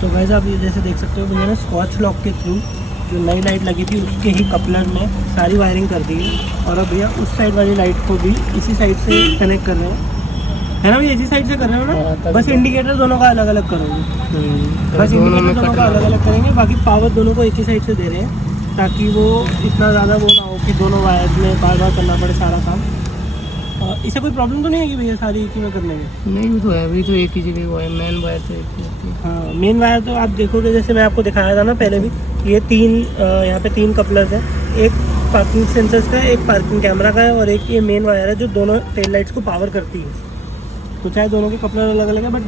तो गाइस आप ये जैसे देख सकते हो, मैंने स्कॉच लॉक के थ्रू जो नई लाइट लगी थी उसके ही कपलर में सारी वायरिंग कर दी है। और अब भैया उस साइड वाली लाइट को भी इसी साइड से कनेक्ट कर रहे हैं, है ना भैया? इसी साइड से कर रहे हो ना? बस इंडिकेटर दोनों का अलग अलग करोगे। बस इंडिकेटर दोनों का अलग अलग करेंगे, बाकी पावर दोनों को एक ही साइड से दे रहे हैं, ताकि वो इतना ज़्यादा वो ना हो कि दोनों वायर में बार बार करना पड़े सारा काम। इससे कोई प्रॉब्लम तो नहीं है कि भैया सारी एक ही में करने में? नहीं, वो तो है, अभी तो एक ही जगह वो है, मेन वायर तो एक ही होती है। हाँ, मेन वायर तो आप देखोगे, जैसे मैं आपको दिखाया था ना पहले भी, ये यहाँ पे 3 कपलर्स हैं। एक पार्किंग सेंसर्स का है, एक पार्किंग कैमरा का है, और एक ये मेन वायर है जो दोनों टेल लाइट्स को पावर करती है। तो चाहे दोनों के कपलर अलग अलग है, बट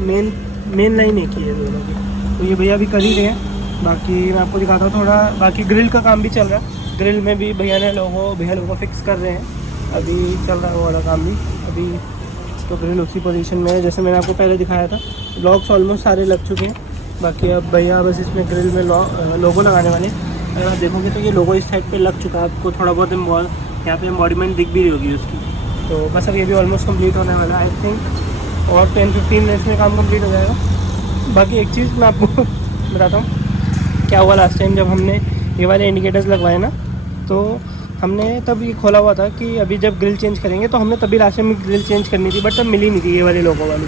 मेन लाइन एक ही है दोनों की। तो ये भैया अभी कर ही रहे हैं। बाकी मैं आपको दिखाता हूँ थोड़ा। बाकी ग्रिल का काम भी चल रहा है। ग्रिल में भी भैया लोगों को फिक्स कर रहे हैं। अभी चल रहा है वो वाला काम भी अभी। तो ग्रिल उसी पोजीशन में है जैसे मैंने आपको पहले दिखाया था। लॉक्स ऑलमोस्ट सारे लग चुके हैं। बाकी अब भैया बस इसमें ग्रिल में लोगो लगाने वाले। अगर आप देखोगे तो ये लोगो इस साइड पे लग चुका है। आपको थोड़ा बहुत यहाँ पे एम्बॉडीमेंट दिख भी रही होगी उसकी। तो बस अब ये भी ऑलमोस्ट कंप्लीट होने वाला है। आई थिंक और 10-15 मिनट्स में काम कंप्लीट हो जाएगा। बाकी एक चीज़ मैं आपको बताता हूँ क्या हुआ लास्ट टाइम जब हमने ये वाले इंडिकेटर्स लगवाए ना, तो हमने तब ये खोला हुआ था कि अभी जब ग्रिल चेंज करेंगे, तो हमने तभी रास्ते में ग्रिल चेंज करनी थी, बट तब मिली नहीं थी ये वाले लोगों वाली।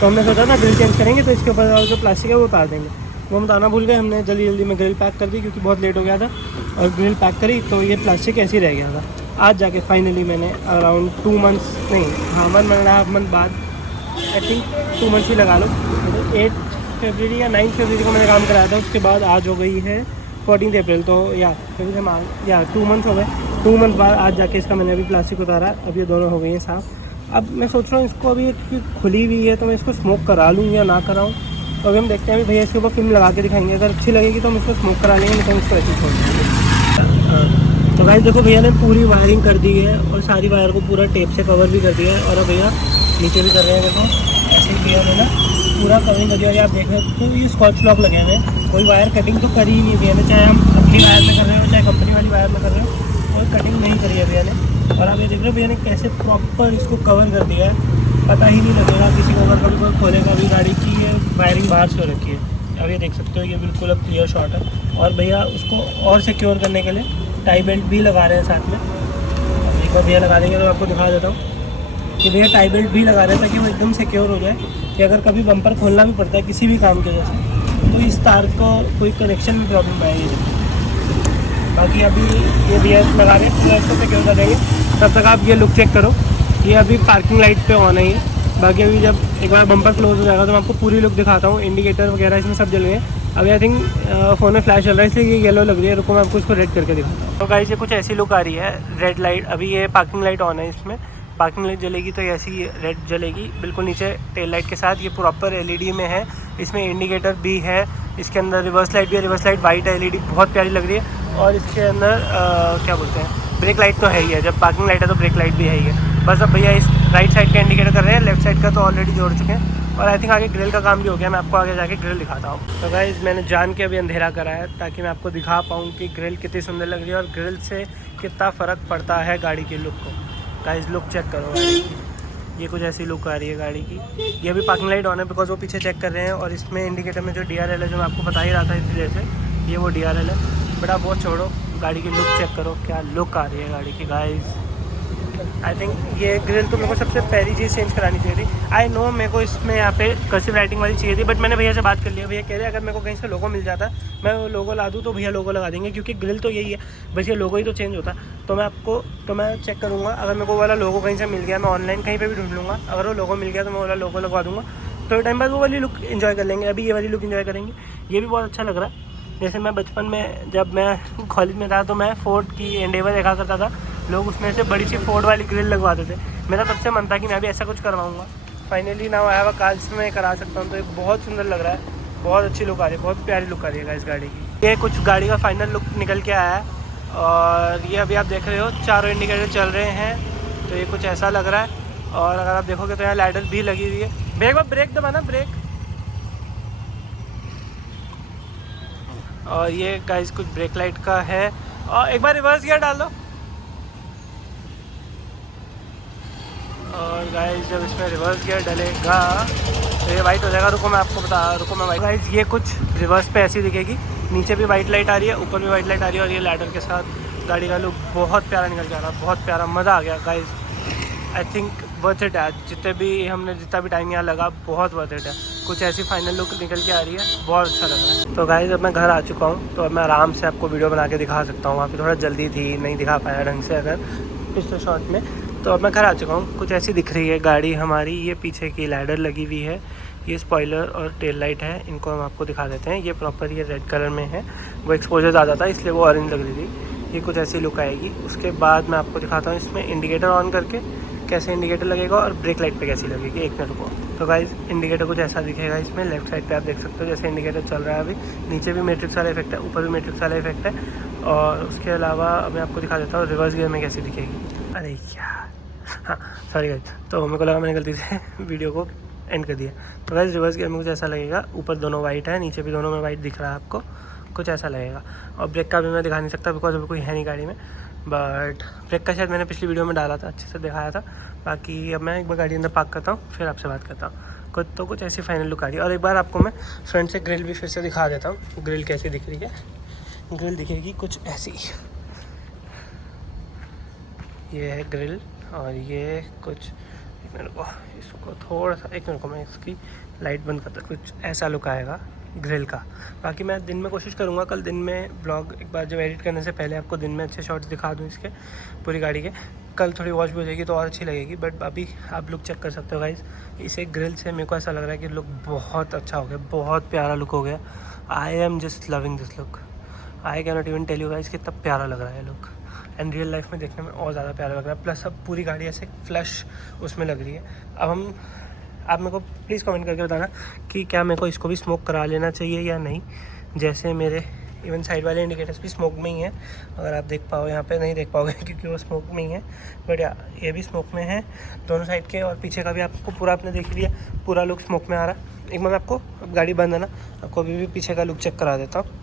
तो हमने सोचा था ग्रिल चेंज करेंगे तो इसके ऊपर जो प्लास्टिक है वो उतार देंगे। वो हम उतारना भूल गए। हमने जल्दी में ग्रिल पैक कर दी क्योंकि बहुत लेट हो गया था, और ग्रिल पैक करी तो ये प्लास्टिक ऐसे ही रह गया था। आज जाके फाइनली मैंने अराउंड 2 मंथ्स नहीं, हाँ 1.5 मंथ बाद, आई थिंक 2 मंथ्स ही लगा लो, 8 फरवरी या 9 फरवरी को मैंने काम कराया था। उसके बाद आज हो गई है 14 अप्रैल, तो या 2 मंथ्स हो गए। 2 मंथ बाद आज जाके इसका मैंने अभी प्लास्टिक उतारा। अब ये दोनों हो गई हैं साफ़। अब मैं सोच रहा हूँ इसको अभी खुली हुई है तो मैं इसको स्मोक करा लूँ या ना कराऊँ। तो अभी हम देखते हैं। अभी भैया इसके ऊपर फिल्म लगा के दिखाएंगे। अगर अच्छी लगेगी तो हम इसको स्मोक करा लेंगे, नहीं तो हम इसको ऐसे छोड़ देंगे। तो गाइस देखो, भैया ने पूरी वायरिंग कर दी है और सारी वायर को पूरा टेप से कवर भी कर दिया है। और अब भैया नीचे भी कर रहे हैं। देखो ऐसे ही किया मैंने, पूरा कवरिंग कर दिया। आप देख रहे हो तो ये स्कॉच लॉक लगे हुए हैं। कोई वायर कटिंग तो करी ही नहीं भैया ने, चाहे हम अपनी वायर में कर रहे हो चाहे कंपनी वाली वायर में कर रहे हो, कोई कटिंग नहीं करी है भैया ने। और आप ये देख रहे हो भैया ने कैसे प्रॉपर इसको कवर कर दिया है। पता ही नहीं लगेगा किसी को, अगर कभी कोई खोलेगा भी गाड़ी की ये वायरिंग बाहर से हो रखी है। अब ये देख सकते हो ये बिल्कुल अब क्लियर शॉट है। और भैया उसको और सिक्योर करने के लिए टाई बेल्ट भी लगा रहे हैं साथ में। एक बार भैया लगा देंगे तो आपको दिखा देता हूँ कि भैया टाई बेल्ट भी लगा रहे हैं ताकि वो एकदम सिक्योर हो जाए कि अगर कभी बम्पर खोलना भी पड़ता है किसी भी काम की वजह से तो इस तार को कोई कनेक्शन में प्रॉब्लम आएगी। बाकी अभी ये भैया लगा रहे हैं, इसको सिक्योर कर देंगे। तब तक आप ये लुक चेक करो। ये अभी पार्किंग लाइट पे ऑन है ये। बाकी अभी जब एक बार बम्पर क्लोज हो जाएगा तो मैं आपको पूरी लुक दिखाता हूँ। इंडिकेटर वगैरह इसमें सब जल गए। अभी आई थिंक फ़ोन में फ्लैश चल रहा है इसलिए ये येलो लग रही है। रुको मैं आपको इसको रेड करके दिखाता हूँ। तो गाइस ये कुछ ऐसी लुक आ रही है। रेड लाइट, अभी ये पार्किंग लाइट ऑन है, इसमें पार्किंग लाइट जलेगी तो ऐसी रेड जलेगी बिल्कुल नीचे टेल लाइट के साथ। ये प्रॉपर LED में है। इसमें इंडिकेटर भी है। इसके अंदर रिवर्स लाइट भी है। रिवर्स लाइट वाइट है, LED बहुत प्यारी लग रही है। और इसके अंदर क्या बोलते हैं, ब्रेक लाइट तो है ही है। जब पार्किंग लाइट है तो ब्रेक लाइट भी है ही है। बस अब भैया इस राइट साइड का इंडिकेटर कर रहे हैं, लेफ्ट साइड का तो ऑलरेडी जोड़ चुके हैं। और आई थिंक आगे ग्रिल का काम भी हो गया। मैं आपको आगे जाके ग्रिल दिखाता हूँ। तो गाइस मैंने जान के अभी अंधेरा करा है ताकि मैं आपको दिखा पाऊँ कि ग्रिल कितनी सुंदर लग रही है और ग्रिल से कितना फ़र्क पड़ता है गाड़ी के लुक को। गाइस लुक चेक करो गाड़ी की, ये कुछ ऐसी लुक आ रही है गाड़ी की। ये भी पार्किंग लाइट ऑन है बिकॉज वो पीछे चेक कर रहे हैं। और इसमें इंडिकेटर में जो DRL है, जो मैं आपको बता ही रहा था इस वजह से, ये वो DRL है। बट आप वो छोड़ो, गाड़ी की लुक चेक करो, क्या लुक आ रही है गाड़ी की गाइस। आई थिंक ये ग्रिल तो मेरे को सबसे पहली चीज़ चेंज करानी चाहिए थी। आई नो मेरे को इसमें यहाँ पे कर्सिव राइटिंग वाली चाहिए थी, बट मैंने भैया से बात कर लिया। भैया कह रहे हैं अगर मेरे को कहीं से लोगो मिल जाता मैं वो लोगो ला दूँ तो भैया लोगो लगा देंगे, क्योंकि ग्रिल तो यही है, बस ये लोगो ही तो चेंज होता। तो मैं चेक करूँगा, अगर मेरे को वाला लोगो कहीं से मिल गया मैं ऑनलाइन कहीं पर भी ढूंढ लूँगा। अगर वो लोगो मिल गया तो मैं वाला लोगो लगवा दूँगा। थोड़े टाइम बाद वो वाली लुक इन्जॉय कर लेंगे। अभी ये वाली लुक इन्जॉय करेंगे। ये भी बहुत अच्छा लग रहा है। जैसे मैं बचपन में जब मैं कॉलेज में था तो मैं फोर्ड की एंडेवर देखा करता था। लोग उसमें से बड़ी सी फोर्ड वाली ग्रिल लगवाते थे। मेरा तब से मन था कि मैं भी ऐसा कुछ करवाऊँगा। फाइनली ना आया हुआ काल से मैं करा सकता हूँ। तो ये बहुत सुंदर लग रहा है, बहुत अच्छी लुक आ रही है, बहुत प्यारी लुक आ रही है इस गाड़ी की। ये कुछ गाड़ी का फाइनल लुक निकल के आया है। और ये अभी आप देख रहे हो चारों इंडिकेटर चल रहे हैं। तो ये कुछ ऐसा लग रहा है। और अगर आप देखोगे तो यहाँ लैडर भी लगी हुई है। ब्रेक दबाना, ब्रेक। और ये गाइस कुछ ब्रेक लाइट का है। और एक बार रिवर्स गियर डाल दो। और गाइस जब इसमें रिवर्स गियर डलेगा तो ये वाइट हो जाएगा। रुको मैं आपको रुको मैं वाइट। गाइस ये कुछ रिवर्स पे ऐसी दिखेगी, नीचे भी वाइट लाइट आ रही है, ऊपर भी वाइट लाइट आ रही है। और ये लैडर के साथ गाड़ी का लुक बहुत प्यारा निकल जा रहा है, बहुत प्यारा, मज़ा आ गया guys. I think worth it है, जितना भी टाइम यहाँ लगा बहुत वर्थ इट है। कुछ ऐसी फाइनल लुक निकल के आ रही है, बहुत अच्छा लग रहा है। तो गाइस अब मैं घर आ चुका हूँ, तो अब मैं आराम से आपको वीडियो बना के दिखा सकता हूँ। वहाँ पे थोड़ा जल्दी थी, नहीं दिखा पाया ढंग से अगर पिछले शॉट में। तो अब मैं घर आ चुका हूँ। कुछ ऐसी दिख रही है गाड़ी हमारी। ये पीछे की लैडर लगी हुई है, ये स्पॉइलर और टेल लाइट है, इनको हम आपको दिखा देते हैं। ये प्रॉपर ये रेड कलर में है, वो एक्सपोजर ज़्यादा था इसलिए वो ऑरेंज लग रही थी। ये कुछ ऐसी लुक आएगी। उसके बाद मैं आपको दिखाता हूँ इसमें इंडिकेटर ऑन करके कैसे इंडिकेटर लगेगा और ब्रेक लाइट पे कैसी लगेगी। एक मिनट को। तो गाइस इंडिकेटर कुछ ऐसा दिखेगा इसमें। लेफ्ट साइड पे आप देख सकते हो जैसे इंडिकेटर चल रहा है अभी। नीचे भी मैट्रिक्स वाला इफेक्ट है, ऊपर भी मैट्रिक्स वाला इफेक्ट है। और उसके अलावा मैं आपको दिखा देता हूँ रिवर्स गियर में कैसी दिखेगी। अरे यार, हाँ सॉरी गाइस, तो मेरे को लगा मैंने गलती से वीडियो को एंड कर दिया। तो गाइस रिवर्स गियर में कुछ ऐसा लगेगा। ऊपर दोनों वाइट है, नीचे भी दोनों में वाइट दिख रहा है आपको, कुछ ऐसा लगेगा। और ब्रेक का भी मैं दिखा नहीं सकता बिकॉज अभी कोई है नहीं गाड़ी में। बट ब्रेक का शायद मैंने पिछली वीडियो में डाला था, अच्छे से दिखाया था। बाकी अब मैं एक बार गाड़ी अंदर पार्क करता हूँ, फिर आपसे बात करता हूँ। कुछ ऐसी फाइनल लुक आ रही है। और एक बार आपको मैं फ्रंट से ग्रिल भी फिर से दिखा देता हूँ, ग्रिल कैसी दिख रही है। ग्रिल दिखेगी कुछ ऐसी, ये है ग्रिल। और ये कुछ, एक मिनट को, इसको थोड़ा सा, एक मिनट को मैं इसकी लाइट बंद करता। कुछ ऐसा लुक आएगा ग्रिल का। बाकी मैं दिन में कोशिश करूँगा, कल दिन में ब्लॉग एक बार जब एडिट करने से पहले आपको दिन में अच्छे शॉट्स दिखा दूँ इसके पूरी गाड़ी के। कल थोड़ी वॉश भी हो जाएगी तो और अच्छी लगेगी। बट अभी आप लुक चेक कर सकते हो गाइस, इसे ग्रिल से मेरे को ऐसा लग रहा है कि लुक बहुत अच्छा हो गया, बहुत प्यारा लुक हो गया। I am just loving this look. I can not even tell you guys कितना प्यारा लग रहा है लुक। एंड रियल लाइफ में देखने में और ज़्यादा प्यारा लग रहा है। प्लस अब पूरी गाड़ी ऐसे फ्लश उसमें लग रही है। अब आप मेरे को प्लीज़ कमेंट करके बताना कि क्या मेरे को इसको भी स्मोक करा लेना चाहिए या नहीं। जैसे मेरे इवन साइड वाले इंडिकेटर्स भी स्मोक में ही हैं, अगर आप देख पाओ, यहाँ पे नहीं देख पाओगे क्योंकि वो स्मोक में ही है। बट ये भी स्मोक में है दोनों साइड के। और पीछे का भी आपको पूरा आपने देख लिया, पूरा लुक स्मोक में आ रहा है। एक मैं आपको, अब गाड़ी बंद है ना, आपको अभी भी पीछे का लुक चेक करा देता हूँ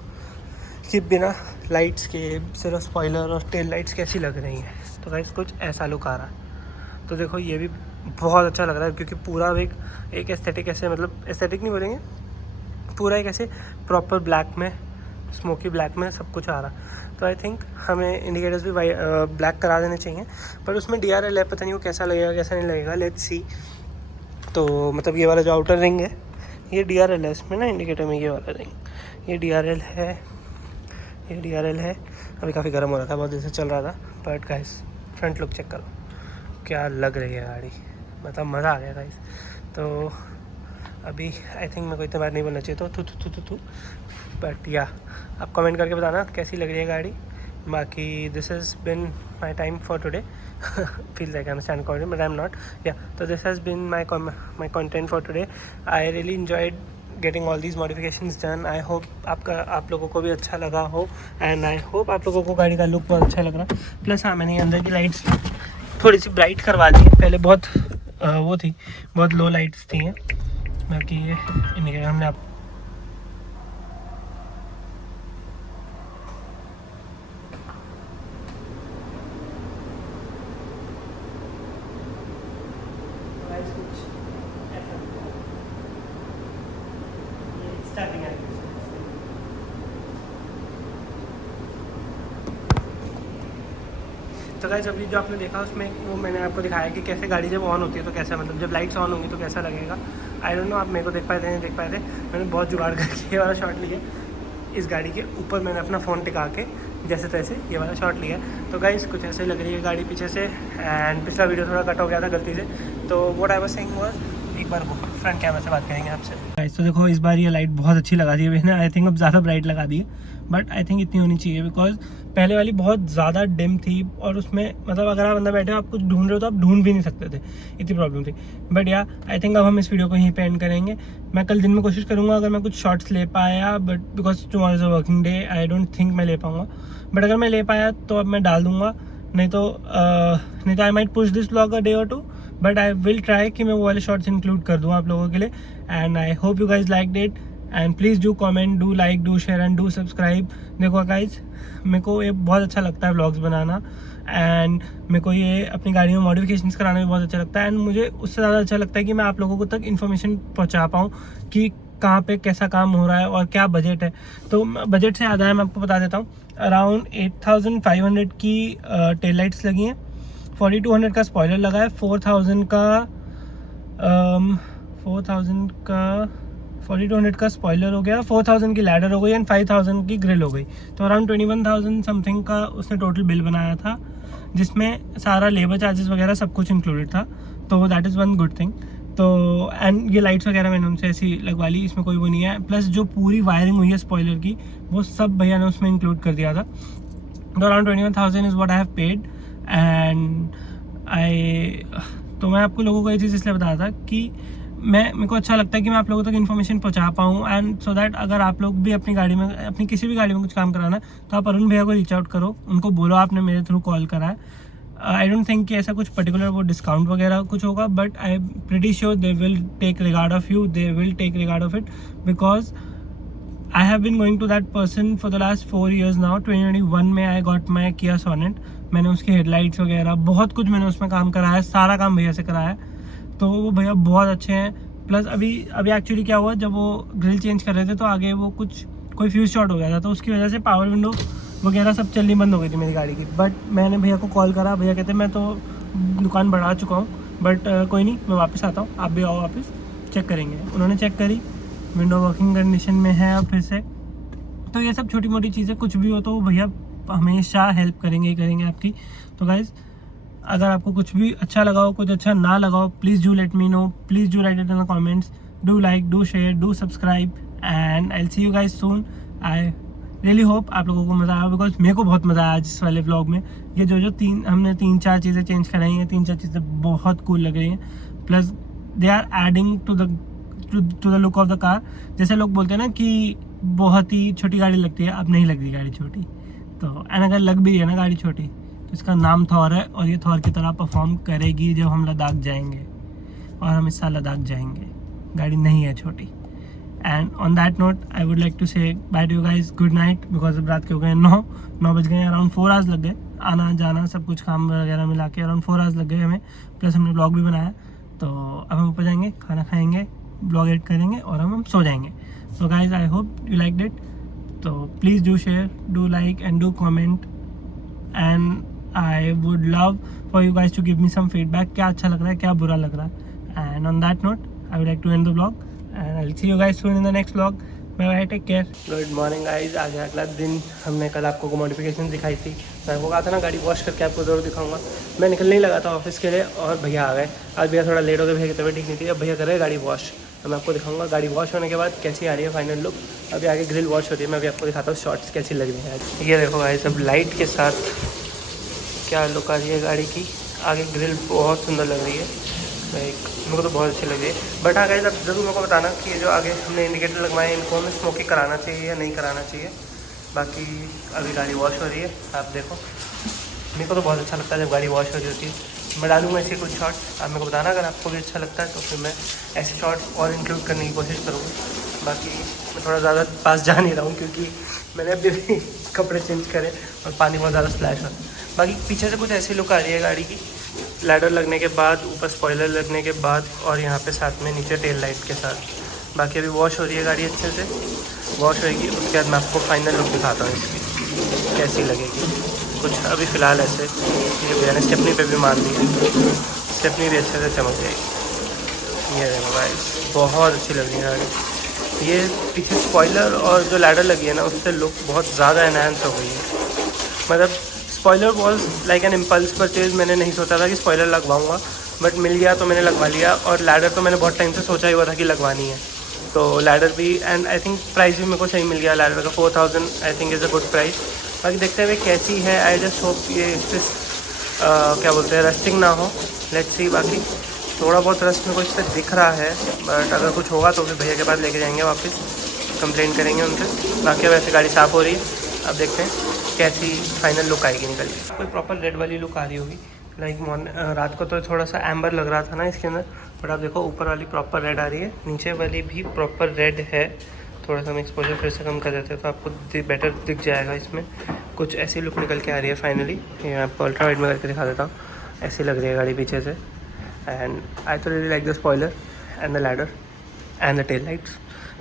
कि बिना लाइट्स के सिर्फ स्पॉइलर और टेल लाइट्स कैसी लग रही हैं। तो गाइस कुछ ऐसा लुक आ रहा है। तो देखो ये भी बहुत अच्छा लग रहा है क्योंकि पूरा एक एस्थेटिक ऐसे, मतलब एस्थेटिक नहीं बोलेंगे, पूरा एक ऐसे प्रॉपर ब्लैक में, स्मोकी ब्लैक में सब कुछ आ रहा। तो आई थिंक हमें इंडिकेटर्स भी ब्लैक करा देने चाहिए। पर उसमें DRL है, पता नहीं वो कैसा लगेगा कैसा नहीं लगेगा, लेट्स सी। तो मतलब ये वाला जो आउटर रिंग है ये DRL है इसमें ना, इंडिकेटर में ये वाला रिंग ये DRL है, ये DRL है। अभी काफ़ी गर्म हो रहा था, बहुत देर से चल रहा था। But guys front look check करो, क्या लग रही है गाड़ी, मतलब मज़ा आ गया गाइस। तो अभी आई थिंक मेरे को इतने बार नहीं बोलना चाहिए, तो थू। बट या आप कमेंट करके बताना कैसी लग रही है गाड़ी। बाकी this has been my time for today. Feel like I am stand content but I am not. या तो this has been my content for today. I really enjoyed getting all these modifications done. I hope आप लोगों को भी अच्छा लगा हो and I hope आप लोगों को गाड़ी का लुक बहुत अच्छा लग रहा। प्लस हाँ, मैंने अंदर की लाइट्स थोड़ी सी ब्राइट करवा दी है, पहले बहुत वो थी, बहुत लो लाइट्स थी हैं। बाकी ये इंडिकेटर हमने आप तो गाइस अभी जो आपने देखा उसमें वो मैंने आपको दिखाया कि कैसे गाड़ी जब ऑन होती है तो कैसा, मतलब जब लाइट्स ऑन होंगी तो कैसा लगेगा। आई डोंट नो आप मेरे को देख पाए थे नहीं देख पाए थे, मैंने बहुत जुगाड़ करके ये वाला शॉट लिया। इस गाड़ी के ऊपर मैंने अपना फ़ोन टिका के जैसे तैसे ये वाला शॉट लिया। तो गाइस कुछ ऐसे लग रही है गाड़ी पीछे से। एंड पिछला वीडियो थोड़ा कट हो गया था गलती से। तो what I was saying was, एक बार वो फ्रंट कैमरा से बात करेंगे आपसे। गाइस तो देखो इस बार ये लाइट बहुत अच्छी लगा दी है मैंने, आई थिंक अब ज़्यादा ब्राइट लगा दी है। बट आई थिंक इतनी होनी चाहिए बिकॉज पहले वाली बहुत ज़्यादा डिम थी और उसमें मतलब अगर आप अंदर बैठे हो आप कुछ ढूंढ रहे हो तो आप ढूंढ भी नहीं सकते थे, इतनी प्रॉब्लम थी। बट या आई थिंक अब हम इस वीडियो को यहीं पे एंड करेंगे। मैं कल दिन में कोशिश करूँगा अगर मैं कुछ शॉट्स ले पाया, but because tomorrow is a working day I don't think मैं ले पाऊँगा। बट अगर मैं ले पाया तो अब मैं डाल दूँगा, नहीं तो I might push this vlog a day or two, but I will try कि मैं वो वाले शॉर्ट्स इंक्लूड कर दूँ आप लोगों के लिए. And I hope you guys like it and please do comment, do like, do share and do subscribe. देखो गाइज, मेरे को ये बहुत अच्छा लगता है व्लॉग्स बनाना एंड मेरे को ये अपनी गाड़ी में मॉडिफिकेशंस कराना भी बहुत अच्छा लगता है. एंड मुझे उससे ज़्यादा अच्छा लगता है कि मैं आप लोगों को तक इन्फॉर्मेशन पहुंचा पाऊँ कि कहाँ पे कैसा काम हो रहा है और क्या बजट है. तो बजट से ज़्यादा है, मैं आपको बता देता हूँ. अराउंड 8500 की टेल लाइट्स लगी हैं, 4200 का स्पॉइलर लगा है, 4200 का स्पॉइलर हो गया, 4000 की लैडर हो गई एंड 5000 की ग्रिल हो गई. तो अराउंड 21000 समथिंग का उसने टोटल बिल बनाया था, जिसमें सारा लेबर चार्जेस वगैरह सब कुछ इंक्लूडेड था. तो that is one good thing. तो एंड ये लाइट्स वगैरह मैंने उनसे ऐसी लगवा ली, इसमें कोई वो नहीं है. प्लस जो पूरी वायरिंग हुई है स्पॉइलर की, वो सब भैया ने उसमें इंक्लूड कर दिया था. तो around 21000 is what I have paid. And तो मैं आपको लोगों को ये चीज़ इसलिए बताया था कि मेरे को अच्छा लगता है कि मैं आप लोगों तक इन्फॉर्मेशन पहुंचा पाऊँ. एंड सो दैट अगर आप लोग भी अपनी गाड़ी में, अपनी किसी भी गाड़ी में कुछ काम कराना है, तो आप अरुण भैया को रीच आउट करो, उनको बोलो आपने मेरे थ्रू कॉल करा है. आई डोंट थिंक कि ऐसा कुछ पर्टिकुलर वो डिस्काउंट वगैरह कुछ होगा, but I am pretty sure they will take regard of you, they will take regard of it, because I have been going to that person for the last 4 years now. 2021 में I got my किया sonnet. मैंने उसकी headlights वगैरह बहुत कुछ मैंने उसमें काम कराया है, सारा काम भैया से कराया है. तो वो भैया बहुत अच्छे हैं. प्लस अभी एक्चुअली क्या हुआ, जब वो ग्रिल चेंज कर रहे थे तो आगे वो कोई फ्यूज शॉर्ट हो गया था, तो उसकी वजह से पावर विंडो वगैरह सब चलनी बंद हो गई थी मेरी गाड़ी की. बट मैंने भैया को कॉल करा, भैया कहते मैं तो दुकान बढ़ा चुका हूँ, बट कोई नहीं, मैं वापस आता हूँ, आप भी आओ वापस, चेक करेंगे. उन्होंने चेक करी, विंडो वर्किंग कंडीशन में है अब फिर से. तो ये सब छोटी मोटी चीज़ें, कुछ भी हो तो भैया हमेशा हेल्प करेंगे ही करेंगे आपकी. तो गाइज़, अगर आपको कुछ भी अच्छा लगा हो, कुछ अच्छा ना लगा हो, please do let me know, please do right it in the comments, do like, do share, do subscribe and I will see you guys soon. I really hope आप लोगों को मज़ा आया, बिकॉज मेरे को बहुत मज़ा आया जिस वाले व्लॉग में. ये जो हमने 3-4 चीज़ें चेंज कराई हैं, 3-4 चीज़ें बहुत कूल लग रही हैं. Plus they are adding to the look of the car. जैसे लोग बोलते हैं ना कि बहुत ही छोटी गाड़ी लगती है, अब नहीं लग रही गाड़ी छोटी. तो एंड अगर लग भी रही है ना गाड़ी छोटी, तो इसका नाम थॉर है और ये थॉर की तरह परफॉर्म करेगी जब हम लद्दाख जाएंगे. और हम इस साल लद्दाख जाएंगे, गाड़ी नहीं है छोटी. And on that note I would like to say bye to you guys, good night, because अब रात के हो गए 9 बज गए. अराउंड 4 hours लग गए आना जाना सब कुछ काम वगैरह मिला के. अराउंड 4 hours लग गए हमें, प्लस हमने ब्लॉग भी बनाया. तो अब हम ऊपर जाएंगे, खाना खाएंगे, ब्लॉग एडिट करेंगे और हम सो जाएंगे. So guys, I hope you like it. तो please do share, do like and do comment. And I would love for you guys to give me some feedback, क्या अच्छा लग रहा है, क्या बुरा लग रहा है. And on that note, I would like to end the vlog and I'll see you guys soon in the next vlog. Bye bye, take care. Good morning guys, आज है अगला दिन. हमने कल आपको मॉडिफिकेशन दिखाई थी, मैं आपको कहा था ना गाड़ी वॉश करके आपको ज़रूर दिखाऊंगा. मैं निकलने ही लगा था ऑफिस के लिए और भैया आ गए. आज भैया थोड़ा लेट हो गए, भैया की तबीयत ठीक नहीं थी. अब भैया कर रहे हैं गाड़ी वॉश, तो मैं आपको दिखाऊंगा गाड़ी वॉश होने के बाद कैसी आ रही है फाइनल लुक. अभी आगे ग्रिल वॉश होती है, मैं अभी आपको दिखाता हूँ शॉर्ट्स कैसी लग रही है आज. ये देखो गाइस, सब लाइट के साथ क्या लुक आ रही है गाड़ी की. आगे ग्रिल बहुत सुंदर लग रही है, मेरे को तो बहुत अच्छी लग रही है. बट हाँ गाइस, अब ज़रूर मेरे को बताना कि ये जो आगे हमने इंडिकेटर लगवाए हैं, इनको हमें स्मोकिंग कराना चाहिए या नहीं कराना चाहिए. बाकी अभी गाड़ी वॉश हो रही है, आप देखो. मेरे को तो बहुत अच्छा लगता है जब गाड़ी वॉश हो रही होती है. मैं डालूंगा ऐसे कुछ शॉर्ट, आप मेरे को बताना अगर आपको भी अच्छा लगता है, तो फिर मैं ऐसे शॉर्ट और इंक्लूड करने की कोशिश करूँगा. बाकी मैं थोड़ा ज़्यादा पास जा नहीं रहा हूँ क्योंकि मैंने अभी भी कपड़े चेंज करे और पानी बहुत ज़्यादा स्प्लैश हो. बाकी पीछे से कुछ ऐसी लुक आ रही है गाड़ी की, लैडर लगने के बाद, ऊपर स्पॉइलर लगने के बाद और यहाँ पे साथ में नीचे टेल लाइट के साथ. बाकी अभी वॉश हो रही है गाड़ी, अच्छे से वॉश होएगी, उसके बाद मैं आपको फाइनल लुक दिखाता हूँ इसकी कैसी लगेगी. कुछ अभी फ़िलहाल ऐसे ये भैया ने स्टेपनी पे भी मार दी है, स्टेपनी भी अच्छे से चमक जाएगी. ये देखो गाइस, बहुत अच्छी लग रही है गाड़ी. ये पीछे स्पॉइलर और जो लैडर लगी है ना, उससे लुक बहुत ज़्यादा एनहांस हो गई है. मतलब spoiler was like an impulse purchase. मैंने नहीं सोचा था कि स्पॉइलर लगवाऊंगा, बट मिल गया तो मैंने लगवा लिया. और लैडर तो मैंने बहुत टाइम से सोचा ही हुआ था कि लगवानी है, तो लैडर भी. एंड आई थिंक प्राइस भी मेरे को सही मिल गया लैडर का. 4000 I think is a good price. बाकी देखते हुए कैसी है. आई जस्ट होप ये क्या बोलते हैं, रस्टिंग ना हो. Let's see. बाकी थोड़ा बहुत रस्ट में कुछ तो दिख रहा है, बट अगर कुछ होगा तो फिर भैया के पास लेके जाएंगे वापस, कंप्लेंट करेंगे उनसे. बाकी वैसे गाड़ी साफ़ हो रही है, अब देखते हैं कैसी फाइनल लुक आएगी निकल के। कोई प्रॉपर रेड वाली लुक आ रही होगी, लाइक रात को तो थोड़ा सा एम्बर लग रहा था ना इसके अंदर, बट आप देखो ऊपर वाली प्रॉपर रेड आ रही है, नीचे वाली भी प्रॉपर रेड है। थोड़ा सा हम एक्सपोजर फिर से कम कर देते हैं तो आपको बेटर दिख जाएगा। इसमें कुछ ऐसी लुक निकल के आ रही है फाइनली। ये मैं आपको अल्ट्रा वाइड में करके दिखा देता हूँ। ऐसी लग रही है गाड़ी पीछे से। एंड आई तो really like the spoiler and the ladder and the tail lights.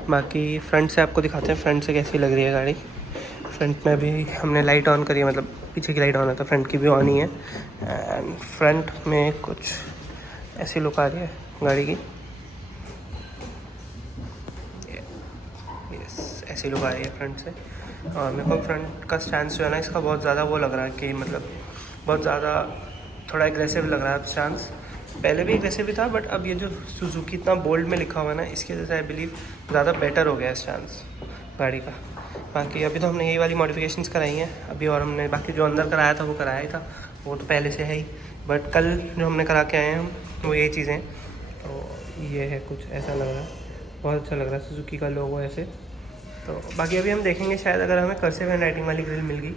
बाकी फ्रंट से आपको दिखाते हैं फ्रंट से कैसी लग रही है गाड़ी। फ्रंट में भी हमने लाइट ऑन करी है, मतलब पीछे की लाइट ऑन है तो फ्रंट की भी ऑन ही है। एंड फ्रंट में कुछ ऐसी लुक आ रही है गाड़ी की। ऐसी लुक आ रही है फ्रंट से। और मेरे को फ्रंट का स्टैंस जो है ना इसका बहुत ज़्यादा वो लग रहा है कि मतलब बहुत ज़्यादा थोड़ा एग्रेसिव लग रहा है अब स्टैंस। पहले भी एग्रेसिव ही था बट अब ये जो सुजुकी इतना बोल्ड में लिखा हुआ है ना इसकी वजह से आई बिलीव ज़्यादा बेटर हो गया है स्टैंस गाड़ी का। बाकी अभी तो हमने यही वाली मॉडिफिकेशंस कराई हैं अभी, और हमने बाकी जो अंदर कराया था वो कराया ही था, वो तो पहले से है ही। बट कल जो हमने करा के आए हैं हम वो यही चीज़ें। तो ये है कुछ ऐसा लग रहा है, बहुत अच्छा लग रहा है सुजुकी का लोगो ऐसे। तो बाकी अभी हम देखेंगे शायद अगर हमें कर्सिव हैंडराइटिंग वाली ग्रिल मिल गई,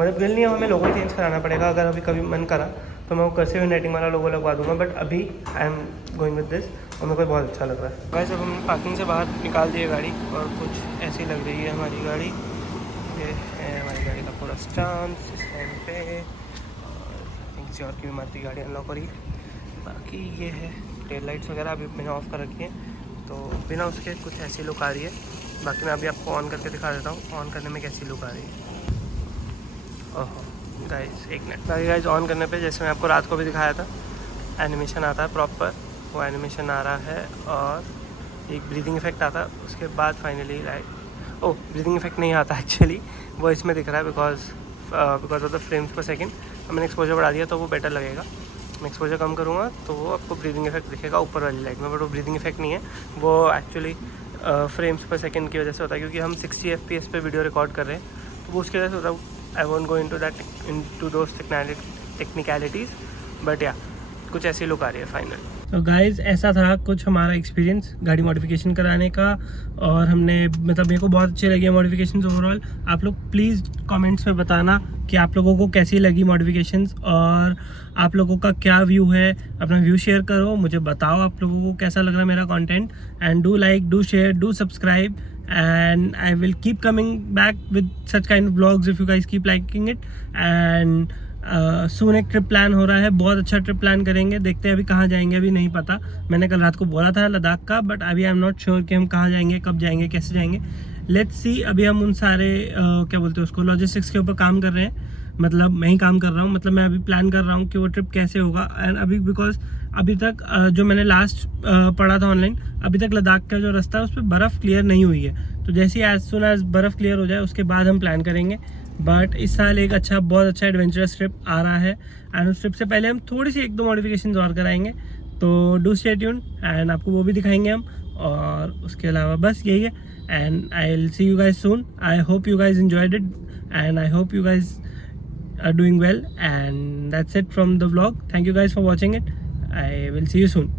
मतलब ग्रिल नहीं, हमें लोगो चेंज कराना पड़ेगा। अगर अभी कभी मन करा तो मैं वो कर्सिव हैंडराइटिंग वाला लोगो लगवा दूंगा, बट अभी I am going with this और मेरे को बहुत अच्छा लग रहा है। गाइस अब हमने पार्किंग से बाहर निकाल दी है गाड़ी और कुछ ऐसी लग रही है हमारी गाड़ी। ये है हमारी गाड़ी का पूरा स्टांस इस टाइम पे, और किसी और की भी मारुति गाड़ी अनलॉक हो रही है। बाकी ये है टेल लाइट्स वगैरह अभी मैंने ऑफ कर रखी है, तो बिना उसके कुछ ऐसी लुक आ रही है। बाकी मैं अभी आपको ऑन करके दिखा देता हूँ ऑन करने में कैसी लुक आ रही है। ओहो गाइस एक मिनट। बाकी गाइस ऑन करने पे जैसे मैं आपको रात को भी दिखाया था एनिमेशन आता है प्रॉपर, वो एनिमेशन आ रहा है और एक ब्रीदिंग इफेक्ट आता है। उसके बाद फाइनली लाइक ब्रीदिंग इफेक्ट नहीं आता एक्चुअली, वो इसमें दिख रहा है बिकॉज ऑफ द फ्रेम्स पर सेकेंड। मैंने एक्सपोजर बढ़ा दिया तो वो बेटर लगेगा। मैं एक्सपोजर कम करूँगा तो वो आपको ब्रीदिंग इफेक्ट दिखेगा ऊपर वाली लाइट में, बट वो ब्रीदिंग इफेक्ट नहीं है, वो एक्चुअली फ्रेम्स पर सेकंड की वजह से होता है, क्योंकि हम 60 FPS पे वीडियो रिकॉर्ड कर रहे हैं तो वो उसकी वजह से होता है। I won't go into those technicalities, but या कुछ ऐसी लुक आ रही है फाइनल। तो गाइज़ ऐसा था कुछ हमारा एक्सपीरियंस गाड़ी मॉडिफिकेशन कराने का, और हमने मतलब मेरे को बहुत अच्छे लगे मॉडिफिकेशंस ओवरऑल। आप लोग प्लीज़ कमेंट्स में बताना कि आप लोगों को कैसी लगी मॉडिफिकेशंस और आप लोगों का क्या व्यू है। अपना व्यू शेयर करो, मुझे बताओ आप लोगों को कैसा लग रहा है मेरा content. And do like, do share, do subscribe, and I will keep coming back with such kind of vlogs if you guys keep liking it. And soon एक ट्रिप प्लान हो रहा है, बहुत अच्छा ट्रिप प्लान करेंगे। देखते हैं अभी कहाँ जाएंगे, अभी नहीं पता। मैंने कल रात को बोला था लद्दाख का, बट अभी आई एम नॉट श्योर कि हम कहाँ जाएंगे, कब जाएंगे, कैसे जाएंगे। Let's see. अभी हम उन सारे क्या बोलते हैं उसको, लॉजिस्टिक्स के ऊपर काम कर रहे हैं। मतलब मैं ही काम कर रहा हूँ, मतलब मैं अभी प्लान कर रहा हूँ कि वो ट्रिप कैसे होगा। एंड अभी बिकॉज अभी तक जो मैंने लास्ट पढ़ा था ऑनलाइन, अभी तक लद्दाख का जो रास्ता है उस पर बर्फ़ क्लियर नहीं हुई है। तो जैसे ही एज सुन एज बर्फ़ क्लियर हो जाए उसके बाद हम प्लान करेंगे। बट इस साल एक बहुत अच्छा एडवेंचरस ट्रिप आ रहा है, एंड उस ट्रिप से पहले हम थोड़ी सी 1-2 मॉडिफिकेशन और कराएंगे। तो डू स्टे ट्यून्ड, एंड आपको वो भी दिखाएंगे हम। और उसके अलावा बस यही है, and I will see you guys soon. I hope you guys enjoyed it, and I hope you guys are doing well, and that's it from the vlog. Thank you guys for watching it. I will see you soon.